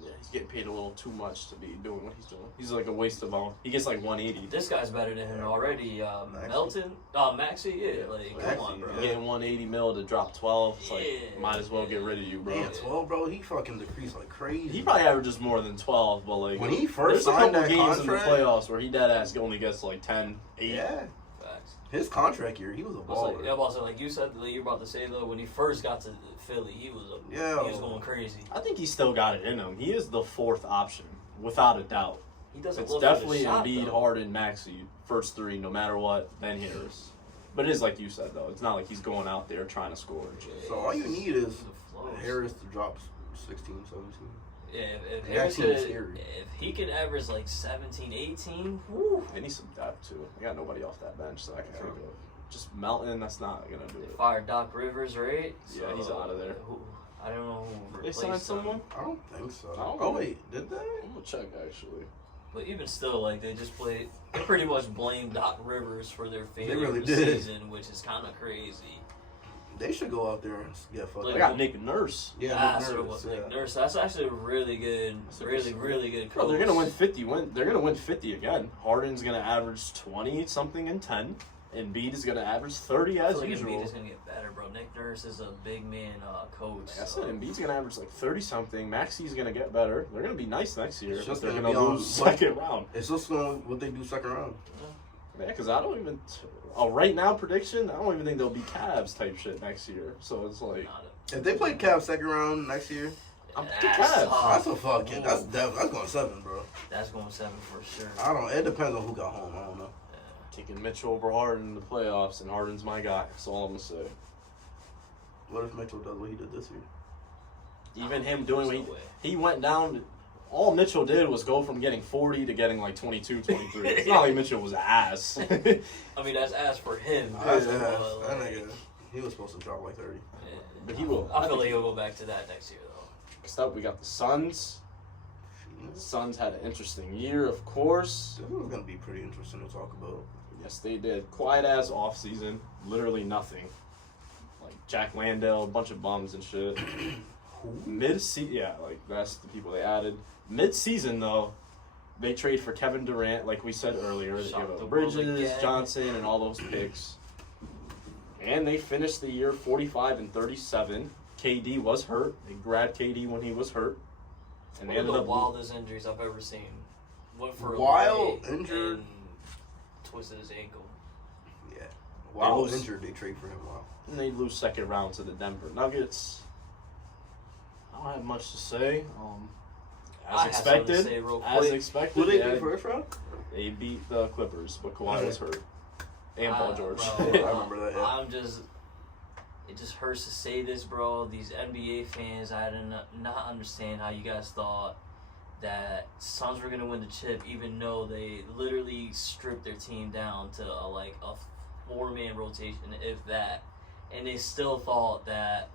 Yeah, he's getting paid a little too much to be doing what he's doing. He's like a waste of all. He gets like 180. This guy's better than him already. Maxey. Melton, Maxey, yeah, like Maxey, come on, bro. yeah. Getting 180 mil to drop 12. It's like, Yeah. might as well get rid of you, bro. Man, 12, bro. He fucking decreased like crazy. He probably averages more than 12, but like When he there's first a signed couple that games in the contract, playoffs where he dead ass only gets like 10, 8. yeah, Facts. his contract year, he was a Also, baller. yeah, also like you said, like you're about to say though, when he first got to Philly, he was Yeah. he was going crazy. I think he's still got it in him. He is the fourth option, without a doubt. He doesn't It's look definitely for the shot, Embiid, though. Harden, Maxey, first 3, no matter what, then Harris. But it is like you said, though. It's not like he's going out there trying to score and shit. So all you need is The flows. Harris to drop 16, 17. Yeah, if That Harris team's could, scary. if he could average like 17, 18, woo. They need some depth, too. They got nobody off that bench that I can Yeah. think of. Just Melton, that's not going to do it. Fire Doc Rivers, right? Yeah, he's outta there. I don't know who They replaced signed him. someone? I don't think so. I don't Oh know. wait, did they? I'm going to check, actually. But even still, like they just played. They pretty much blamed Doc Rivers for their failure really this did. season, which is kind of crazy. They should go out there and get fucked. Like, They got Nick Nurse. Yeah, That's Nick what it Nurse, was. Nick yeah. Nurse. That's actually a really good, That's a really, good- really good Bro, coach. they're gonna win 50. They're gonna win 50 again. Harden's gonna average 20 something and 10. And Embiid is gonna average 30 I as feel like usual. Embiid is gonna get better, bro. Nick Nurse is a big man coach. Like I so- said, Embiid's gonna average like 30 something. Maxey's gonna get better. They're gonna be nice next year. It's just They're gonna gonna be on- lose second round. It's just going what they do second round. Yeah, because I don't even. Right now prediction, I don't even think they'll be Cavs type shit next year. So it's like Not If they play Cavs second round next year, I'm a- picking that's Cavs. tough. that's a fucking that's going 7, bro. That's going 7 for sure. I don't. It depends on who got home. I don't know. Taking Mitchell over Harden in the playoffs, and Harden's my guy. That's all I'm gonna say. What if Mitchell does what he did this year? Even him doing what No way. he went down. All Mitchell did was go from getting 40 to getting like 22, 23. It's not like Mitchell was ass. I mean, that's ass for him. That's but, ass. like, That nigga, he was supposed to drop like 30. yeah. But he will. I feel like he'll go back to that next year, though. Next up, we got the Suns. The Suns had an interesting year, of course. This is gonna be pretty interesting to talk about. Yes, they did. Quiet ass off season. Literally nothing. Like Jack Landale, a bunch of bums and shit. Mid-season, yeah, like that's the people they added. Mid-season though, they trade for Kevin Durant, like we said earlier. They Shocked gave the up world Bridges, again. Johnson, and all those picks. And they finished the year 45-37. KD was hurt. They grabbed KD when he was hurt, and they One of ended the up wildest injuries I've ever seen. Went for a Wild leg injured? and twisted his ankle. Yeah. While lose- injured, they trade for him. Wow. And they lose second round to the Denver Nuggets. I don't have much to say. I As have something to expected, say real as quick. expected, Who they yeah, beat first round? they beat the Clippers, but Kawhi was hurt, and Paul George. Bro, I remember that, yeah. It just hurts to say this, bro. These NBA fans, I did not understand how you guys thought that Suns were gonna win the chip, even though they literally stripped their team down to a 4-man rotation, if that, and they still thought that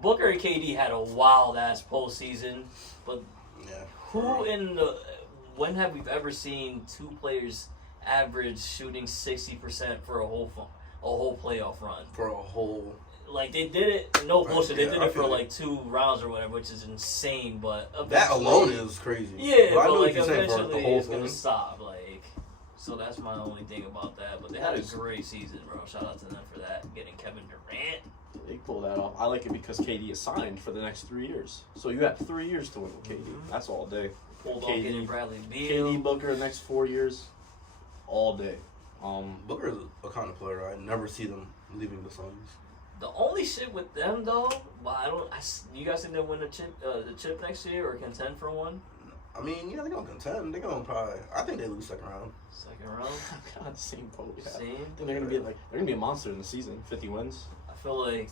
Booker and KD had a wild ass postseason, but Yeah. when have we ever seen two players average shooting 60% for a whole playoff run? For a whole. Like they did it, no bullshit. They Yeah, did I it for feel like 2 rounds or whatever, which is insane. But That eventually- alone is crazy. yeah, But I but know like what you're saying for eventually the whole it's gonna thing. stop. Like, so that's my only thing about that. But they had a That is- great season, bro. Shout out to them for that, getting Kevin Durant. They pull that off. I like it because KD is signed for the next 3 years, so you have 3 years to win with KD. That's all day. Pulled off KD getting Bradley Beal. KD Booker next 4 years, all day. Booker is a kind of player I never see them leaving the Suns. The only shit with them though, you guys think they'll win the chip next year or contend for one? I mean, yeah, they're gonna contend. They're gonna probably. I think they lose second round. Second round. God, same boat. Yeah. I Same. think they're gonna be a monster in the season. 50 wins. I feel like,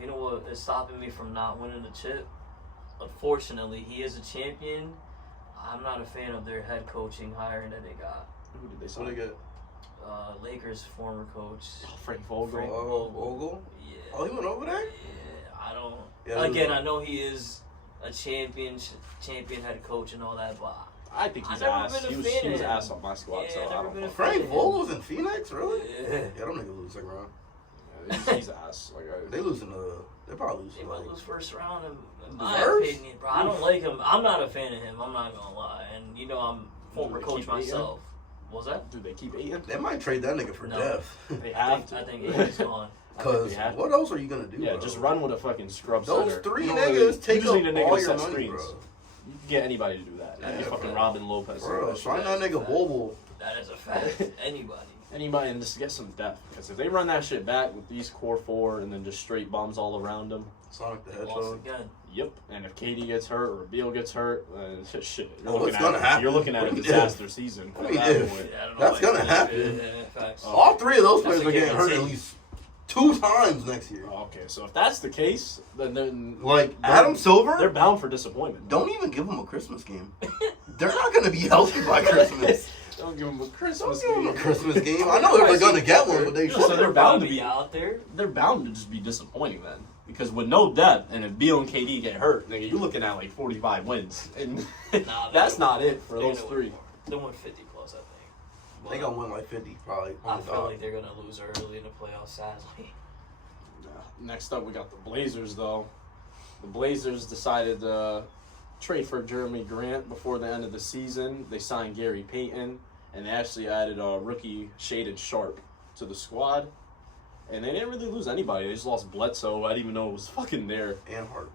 you know what is stopping me from not winning the chip? Unfortunately, he is a champion. I'm not a fan of their head coaching hiring that they got. Who did they So they sign? get Lakers former coach. Frank Vogel. Frank Vogel. Yeah. Oh, he went over there. Yeah, I don't. Yeah, Again, I know he is a champion head coach and all that, but I think he's I've never ass. been a He was, fan he was of him. ass on my squad, Yeah, so never I don't been know. a fan. Frank Vogel's in Phoenix, really? yeah. Yeah, them niggas lose second round. Yeah, he's ass. They lose in the. They probably lose. They in might like, lose first round in my First? opinion, bro. I don't like him. I'm not a fan of him. I'm not gonna lie. And you know, I'm former they coach keep Ayton? myself. What was that? Do they keep Ayton? They might trade that nigga for No. death. They I have think, to. I think Aiden's gone. I think Cause they have to. what else are you gonna do? Yeah, bro? just run with a fucking scrub Those center. 3 You niggas take you just need a up nigga all to your set money, screens. bro. You can get anybody to do that. Yeah, fucking bro. Robin Lopez. Bro, sign that nigga Fact. Bobo. That is a fact. Anybody. Anybody and just get some depth. Because if they run that shit back with these core 4 and then just straight bums all around them, Sonic the They lost Hedgehog. again. yep. And if KD gets hurt or Beal gets hurt, shit. You're Oh, looking it's at gonna happen. You're looking at a I mean, disaster season. I mean, at that if. point. Yeah, I don't know That's why gonna he- happen. Yeah, facts. Oh. All 3 of those That's players a are getting hurt at guarantee. least 2 times next year. Okay, so if that's the case, then Like they're- Adam Silver, they're bound for disappointment. don't even give him a Christmas game. They're not gonna be healthy by Christmas. Don't give them a Don't Christmas give them a game. Christmas game. I know they're gonna get one, but they Yeah, should. so they're bound to be be out there. They're bound to just be disappointing then. Because with no depth, and if Beal and KD get hurt, nigga, you're looking at like 45 wins. And Nah, that's they- not it for they're those gonna 3. win more. They'll win 50 plus, I think. They gonna win like 50 probably. I on the feel dot. like they're gonna lose early in the playoffs, sadly. Next up, we got the Blazers, though. The Blazers decided to trade for Jeremy Grant before the end of the season. They signed Gary Payton, and they actually added a rookie Shaden Sharp to the squad. And they didn't really lose anybody. They just lost Bledsoe. I didn't even know it was fucking there. And Hart.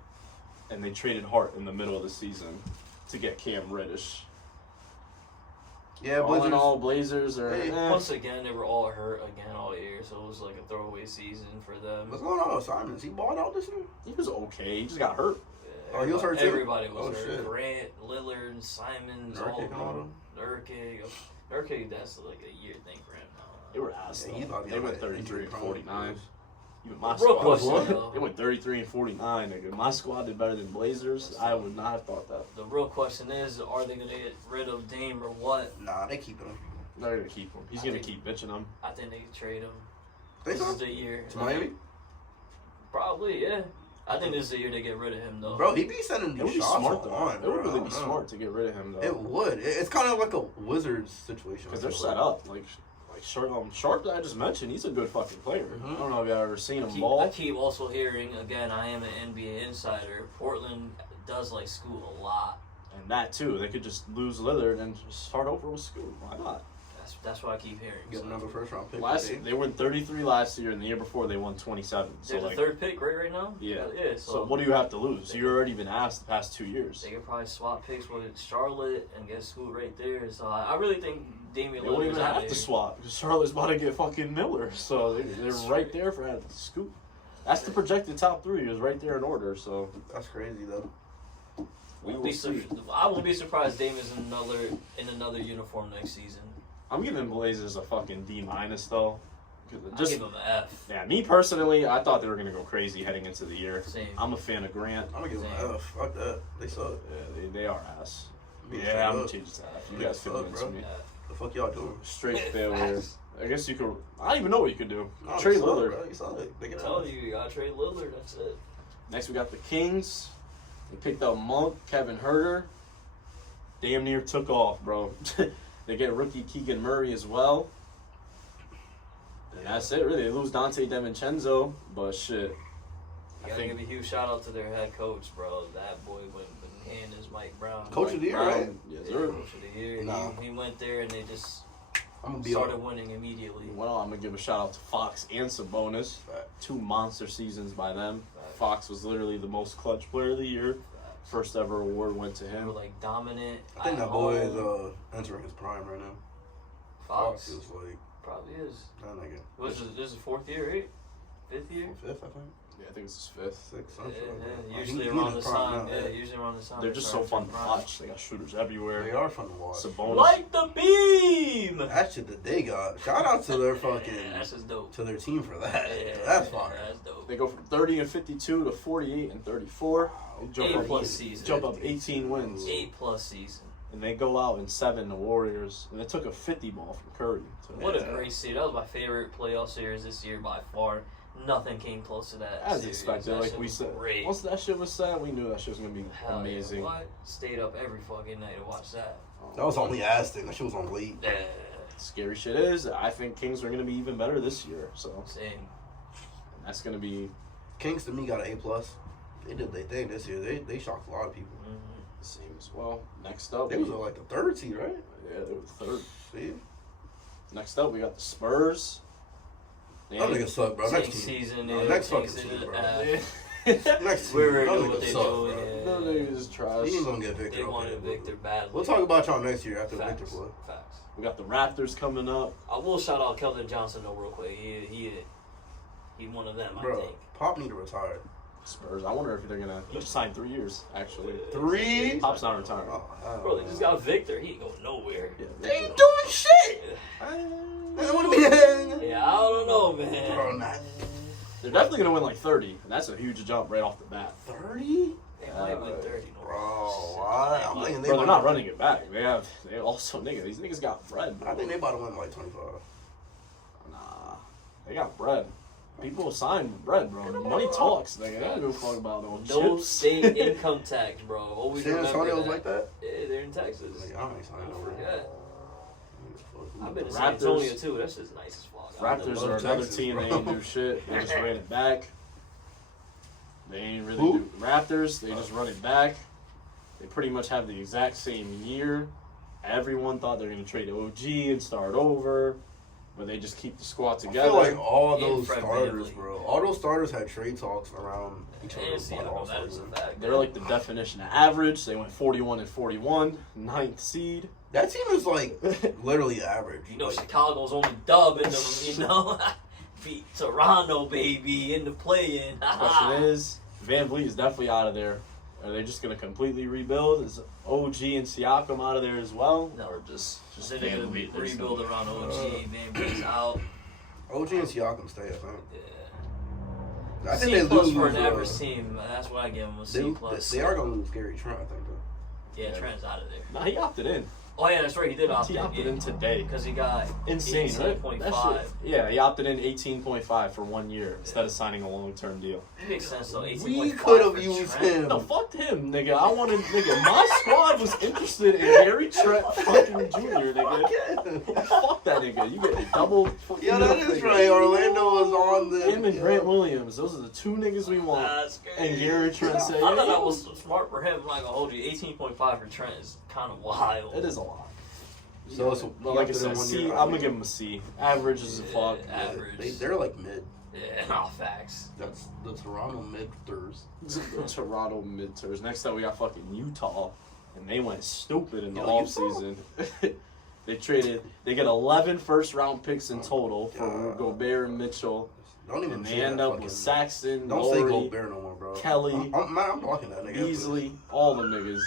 And they traded Hart in the middle of the season to get Cam Reddish. Yeah, All in Blazers. all, Blazers are. Hey, Once again, they were all hurt again all year, so it was like a throwaway season for them. What's going on with Simons? He balled out this year? He was okay. He just got hurt. Oh, he was hurt too? Everybody was Oh, hurt. shit. Grant, Lillard, Simons, all Nurkic of and all them. Nurkic, that's like a year thing for him now. They were ass. Yeah, he's though. about to They get went like 33 injury and prone. 49. Even my Real squad. question, though. They went 33 and 49, nigga. My squad did better than Blazers. I would not have thought that. The real question is, are they gonna get rid of Dame or what? Nah, they keeping him. They're gonna keep him. He's I gonna think- keep bitching him. I think they trade him. Think This so? is the year. To Miami? Probably, yeah. I think this is the year they get rid of him, though. Bro, he be sending It would these be shots smart though. on. It would really bro. be smart to get rid of him though. It would. It's kind of like a Wizards situation. Because they're set up. Like Sharp that I just mentioned, he's a good fucking player. Mhm. I don't know if you've ever seen I him keep, ball. I keep also hearing, again, I am an NBA insider, Portland does like Scoot a lot. And that too. They could just lose Lillard and just start over with Scoot. Why not? That's That's what I keep hearing. Get So. another first round pick. Last today. they won 33 last year, and the year before they won 27. So They're the like, third pick right now. yeah. Yeah. So what do you have to lose? You've already been asked the past 2 years. They could probably swap picks with Charlotte and guess who right there. So I really think Damian They won't Lillard's even out have to there. swap because Charlotte's about to get fucking Miller, so they're That's right right. there for a scoop. That's the projected top 3 is right there in order. So That's crazy though. we will see. I won't be surprised Damian's in another uniform next season. I'm giving Blazers a fucking D- though. 'Cause I'll Just give him an F. yeah, me personally, I thought they were gonna go crazy heading into the year. Same. I'm a fan of Grant. I'm gonna give them an F. Fuck that. They suck. Yeah, they are ass. Be Yeah, straight I'm gonna up. change that. You They guys can suck, answer bro. me. Yeah. The fuck y'all doing? Straight Facts. failure. I guess you could. I don't even know what you could do. Nah, Trade they suck, Lillard. bro. They suck. They I get told you gotta trade Lillard. That's it. Next, we got the Kings. They picked up Monk, Kevin Herter. Damn near took off, bro. They get rookie Keegan Murray as well. And that's it, really. They lose Dante DiVincenzo, but shit. I Gotta think give a huge shout out to their head coach, bro. That boy went hand is Mike Brown. Coach of the year, right? Yes, Yeah, sir. coach of the year. Nah. He went there and they just I'm gonna be started on. winning immediately. Well, I'm going to give a shout out to Fox and Sabonis. Fact. 2 monster seasons by them. Fact. Fox was literally the most clutch player of the year. First ever award went to They him. were like dominant. I think at that boy home. is entering his prime right now. Fox is like probably is. that nigga. This is 4th year, right? 5th year. Fifth, I think. Yeah, I think it's his 5th. Sixth, Yeah, some shit like that. yeah. Like, Usually he around in this his prime time. now, Yeah, usually around this time. They're they just start so fun to prime. watch. They got shooters everywhere. They are fun to watch. Sabonis. Like the beam. That shit that they got. Shout out to their fucking Yeah, that's just dope. to their team for that. Yeah, That's fire. That's dope. They go from 30 and 52 to 48 and 34. They jump A up, plus season. jump up 18 wins. 8+ season. And they go out in 7, the Warriors. And they took a 50 ball from Curry. So What a Yeah. great series. That was my favorite playoff series this year by far. Nothing came close to that. as series. expected, That like shit we was said. Great. Once that shit was said, we knew that shit was going to be Hell amazing. Yeah. What? Stayed up every fucking night to watch that. That was only Aston. That shit was on late. Yeah. Scary shit is, I think Kings are going to be even better this year. So Same. that's going to be Kings to me got an A plus. They did their thing this year. They shocked a lot of people. Mm-hmm. the same as well. Next up, They was like the third seed, right? yeah, they were third. See, Next up, we got the Spurs. They that nigga suck, bro. Next Same team. season. No, yeah, next same fucking season, team, bro. Next team. We already That know nigga what they suck, do. bro. No, Yeah. niggas is trash. He ain't gonna get Victor. They wanted okay, Victor badly. We'll talk about y'all next year after Facts. Victor play. Facts. We got the Raptors coming up. I will shout out Keldon Johnson though real quick. He one of them, I Bro, think. Pop need to retire. Spurs. I wonder if they're gonna. He just signed 3 years, actually. 3? Pop's not retiring. Oh, hell Bro, they just no. got Victor. He ain't going nowhere. Yeah, They ain't doing shit. They wanna be Yeah, I don't know, man. Bro, not They're definitely gonna win like 30, and that's a huge jump right off the bat. 30. They might win 30. No Bro, why? I'm thinking Bro, they're might- not running it back. They also these niggas got bread. Bro. I think they about to win like 25. Nah, they got bread. People sign bread, bro. Money talks. Nigga, they don't give a fuck about no No chips. state income tax, bro. Always San remember Antonio's that. like that. Yeah, they're in Texas. Like, I ain't signing over. Yeah. I've been to San Raptors. Antonio too. That's just nice as fuck. Raptors love are another Texas, team. They bro. ain't do shit. They just ran it back. They ain't really Who? do Raptors. They just run it back. They pretty much have the exact same year. Everyone thought they were gonna trade OG and start over, but they just keep the squad I together. feel like all Yeah, those Fred starters, VanVleet. bro. All those starters had trade talks around each other. And Siakam, that is a fact. They're like the definition of average. They went 41 and 41, 9th seed. That team is like literally average. You know, Chicago's only dub in them, you know? Beat Toronto, baby, in the play-in. Question is, Van Vliet is definitely out of there. Are they just gonna completely rebuild? Is OG and Siakam out of there as well, No. or just So they're going to VanVleet? There's rebuild no- around OG, VanVleet's out. OG and Siakam stay, I think. Yeah. I think C they plus lose. for an average team. That's what I give them, a C They, plus. they are gonna lose Gary Trent, I think. Though. Yeah, Trent's out of there. Nah, he opted in. Oh, yeah, that's right. He did opt He in. opted in today. Because he got Insane, right? 18.5. That shit- Yeah, he opted in 18.5 for 1 year instead of signing a long-term deal. It makes sense, though. 18.5 We could have for used Trent. him. No, fuck him, nigga. I wanted, nigga. My squad was interested in Gary Trent fucking Jr., nigga. Fuck that nigga. You get a double fucking. Yeah, that is right. Orlando was on the. Him and Grant Williams. Those are the 2 niggas we want. That's And crazy. Gary Trent said, I thought yeah, that was smart for him. I'm not gonna hold you. 18.5 for Trent is kind of wild. It is a lot. So it's But like I after said, them 1 C. year. I'm gonna give him a C. Average as a fuck. Average. They're like mid. Yeah, no facts. That's the Toronto mid-thirds. Toronto mid-tiers. Next up, we got fucking Utah, and they went stupid in the Yo, Utah? offseason. They get 11 first-round picks in total for God. Gobert and Mitchell, Don't even and say they end that up fucking- with Saxon, Don't say Laurie, Gobert no more, bro. Kelly, I'm blocking that nigga. Beasley, all the niggas.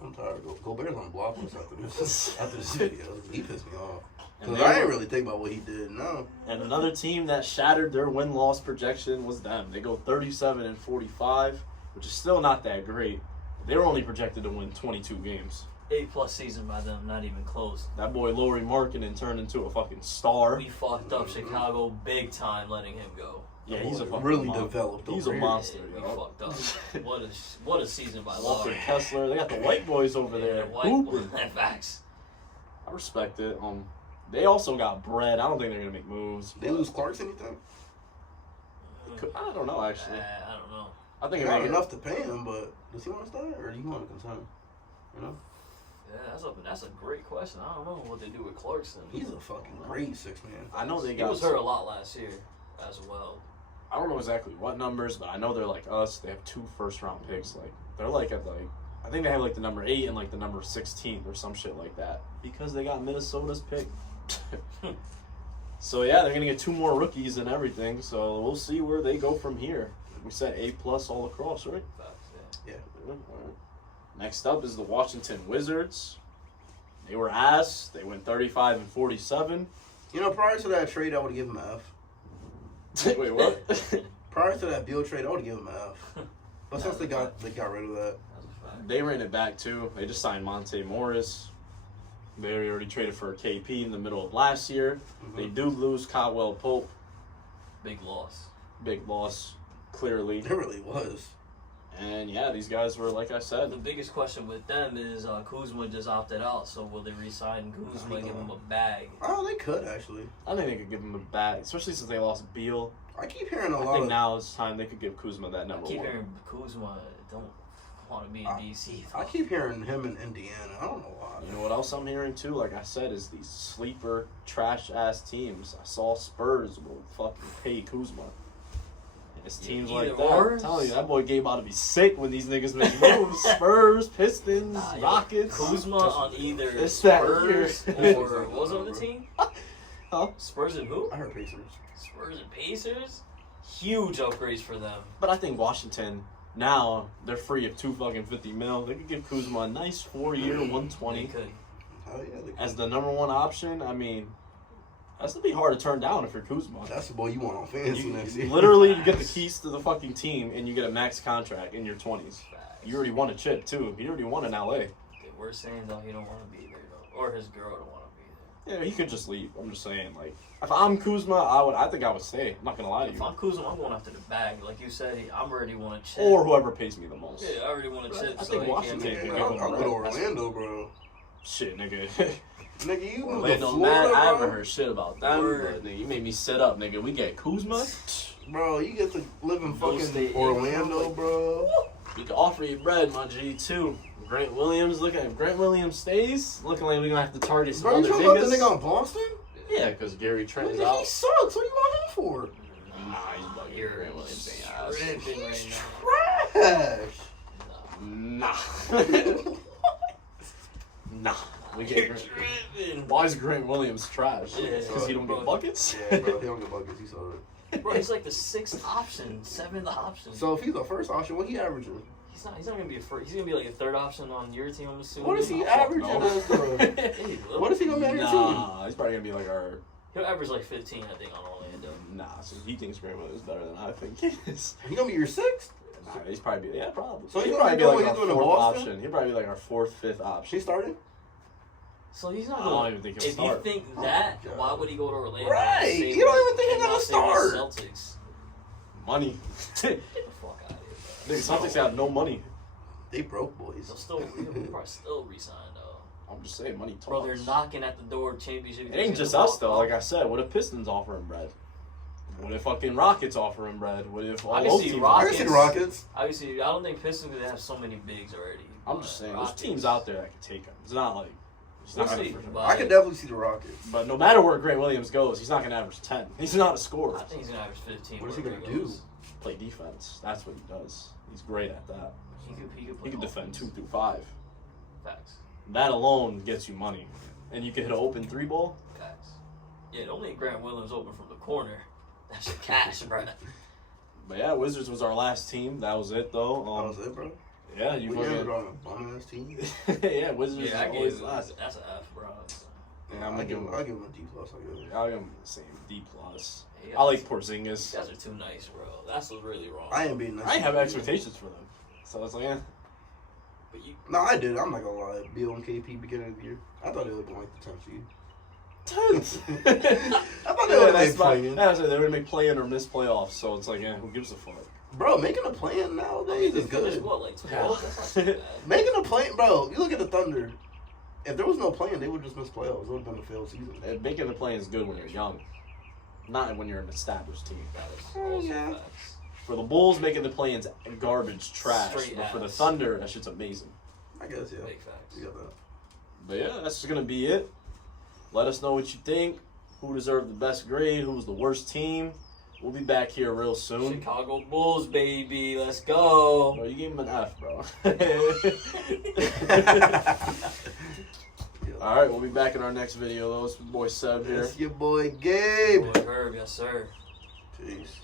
I'm tired of Gobert's on block list after this. After this video, he pissed me off. And Cause they I were- ain't really think about what he did. No. And another team that shattered their win-loss projection was them. They go 37-45, which is still not that great. They were only projected to win 22 games. A+ season by them, not even close. That boy Laurie Markkinen turned into a fucking star. We fucked up Chicago big time letting him go. Yeah, he's a fucking really monster. developed. He's a over monster. We yo. fucked up. What a season by Walker Laurie. Kessler. They got the white boys over there. White hooping. facts. I respect it. They also got bread. I don't think they're gonna make moves. They lose Clarkson, you think? I don't know actually. I don't know. I think They got they enough to pay him, but does he want to stay or do you want to continue? You know, Yeah, that's a great question. I don't know what they do with Clarkson. he's a fucking great 6 man. I know they He got. was hurt a lot last year as well. I don't know exactly what numbers, but I know they're like us. They have 2 first-round picks. Like they're like at like I think they have like the number 8 and like the number 16 or some shit like that because they got Minnesota's pick. So yeah, they're gonna get 2 more rookies and everything. So we'll see where they go from here. We said A+ all across, right? Facts, yeah. Yeah. Alright. Next up is the Washington Wizards. They were ass. They went 35-47. You know, prior to that trade, I would give him an F. Wait, what? Prior to that Beal trade, I would give him an F. But since they got rid of that, That's a fact. They ran it back too. They just signed Monte Morris. They already traded for KP in the middle of last year. Mhm. They do lose Caldwell Pope. Big loss. Big loss, clearly. it really was. And yeah, these guys were, like I The said, biggest question with them is Kuzma just opted out, so will they re-sign Kuzma and give him a bag? Oh, they could actually. I think they could give him a bag, especially since they lost Beal. I keep hearing a I lot think of. now it's time they could give Kuzma that I number keep 1. hearing Kuzma don't want to be in DC. I keep hearing him in Indiana. I don't know why. You know what else I'm hearing too? Like I said, is these sleeper trash ass teams. I saw Spurs will fucking pay Kuzma. It's teams Either like that. or. I'm telling you, that boy Gabe ought to be sick when these niggas make moves. Spurs, Pistons, Nah, yo, Rockets. Kuzma on either It's that Spurs year. or what was on the team? Huh? Spurs and who? I heard Pacers. Spurs and Pacers. Huge upgrades for them. But I think Washington now they're free of $250 million. They could give Kuzma a nice 4-year, They 120 could. Hell yeah, they could. as the number 1 option. I mean, that's gonna be hard to turn down if you're Kuzma. That's the boy you want on fantasy next year. Literally, you get the keys to the fucking team, and you get a max contract in your 20s. Facts. You already won a chip too. He already won in LA. We're saying though he don't want to be there though, or his girl don't want to be there. Yeah, he could just leave. I'm just saying, like, if I'm Kuzma, I think I would stay. I'm not gonna lie to If you. I'm Kuzma, I'm going after the bag. Like you said, I'm already want to chip. Or whoever pays me the most. Yeah, I already want to chip. I so think he Washington can't can make give it. him I'll go to That's- Orlando, bro. Shit, nigga. Nigga, you moved to Orlando Florida, Mad, I haven't bro. heard shit about them. Word. But nigga, you made me sit up, nigga. We get Kuzma. Bro, you get to live in Go fucking stay in Orlando, bro. We can offer you bread, my G too. Grant Williams, if Grant Williams stays, looking like we're gonna have to target some Bro, you other talking about the niggas. nigga on Boston? Yeah, because Gary Trent's Nigga, he out. sucks. What do you want him for? Nah, he's bugging. You're Grant Williams ain't ass. tripping right He's now. trash. Nah. Nah. We get You're Grant. tripping. Why is Grant Williams trash? Yeah, Because he don't get buckets? Yeah, bro, he don't get buckets. He saw it. Bro, he's like the 6th option, 7th option. So if he's the first option, what he averaging? He's not gonna be a first. He's gonna be like a 3rd option on your team. I'm assuming. What is he Oh, fuck averaging no. as the? Yeah, he will. What is he gonna be on your team? Nah, he's probably gonna be like our. He'll average like 15, I think, on Orlando. Nah, so he thinks Grant Williams is better than I think he is. He gonna be your 6th? Nah, he's probably yeah, probably. So he'd he's probably gonna be do like what our he's doing in 4th Boston? option. He'd probably be like our 4th, 5th She option. started? So he's not I going. don't even think he'll If start. you think that, God. why would he go to Orlando? Right. and stay You don't with- even think he's and gonna not stay with start. Celtics. Money. Get the fuck out of here, Nigga, bro. Celtics have no money. They broke boys. They'll still, he'll probably still resign though. I'm just saying, money talks. Bro, they're knocking at the door of championship. It ain't just us though. Like I said, what if Pistons offer him bread? What if fucking Rockets offer him bread? What if all I can those see teams? I can see the Rockets. Obviously, I don't think Pistons gonna have so many bigs already. I'm but just saying, Rockets- there's teams out there that can take him. It's not like He's We'll not see. gonna, But I could definitely see the Rockets. but no matter where Grant Williams goes, he's not going to average 10. He's not a scorer. I think he's gonna average 15. What is he wherever gonna do? goes. Play defense. That's what he does. He's great at that. He could play He can defend offense. 2 through 5. Facts. That alone gets you money. And you can hit an open 3 ball. Facts. Yeah, don't leave Grant Williams open from the corner. That's your cash, bro. But yeah, Wizards was our last team. That was it, though. That was it, bro. Yeah, you We fucking. ended on a bum ass team. Yeah, Wizards Yeah, I is gave always him, last. that's an F, bro. Yeah, I'll give him a D plus. I guess. I'll give him the same D plus. Hey, I like You Porzingis. guys are too nice, bro. That's what's really wrong. I ain't being nice. I have expectations for them, so it's like, yeah. But you, No, I did. I'm not gonna lie. Bill and KP beginning of the year. I thought they would have like the 10th seed. Tons. I thought they would have made playing. That's it. They would make play-in or miss playoffs, so it's like, yeah, who gives a fuck? Bro, making a plan nowadays they is finished good. what, like 12? That's not too bad. Making a plan, bro. You look at the Thunder. If there was no plan, they would just miss playoffs. It would have been a failed season. Making the play is good when you're young, not when you're an established team. That is also Yeah. facts. For the Bulls, making the play-ins garbage, trash. Straight But for the ass. Thunder, that shit's amazing. I guess, yeah. Big facts. You got that. But yeah, that's just gonna be it. Let us know what you think. Who deserved the best grade? Who was the worst team? We'll be back here real soon. Chicago Bulls, baby. Let's go. Bro, you gave him an F, bro. All right, we'll be back in our next video, though. It's your boy Seb here. It's your boy Gabe. Boy, Herb, yes, sir. Peace.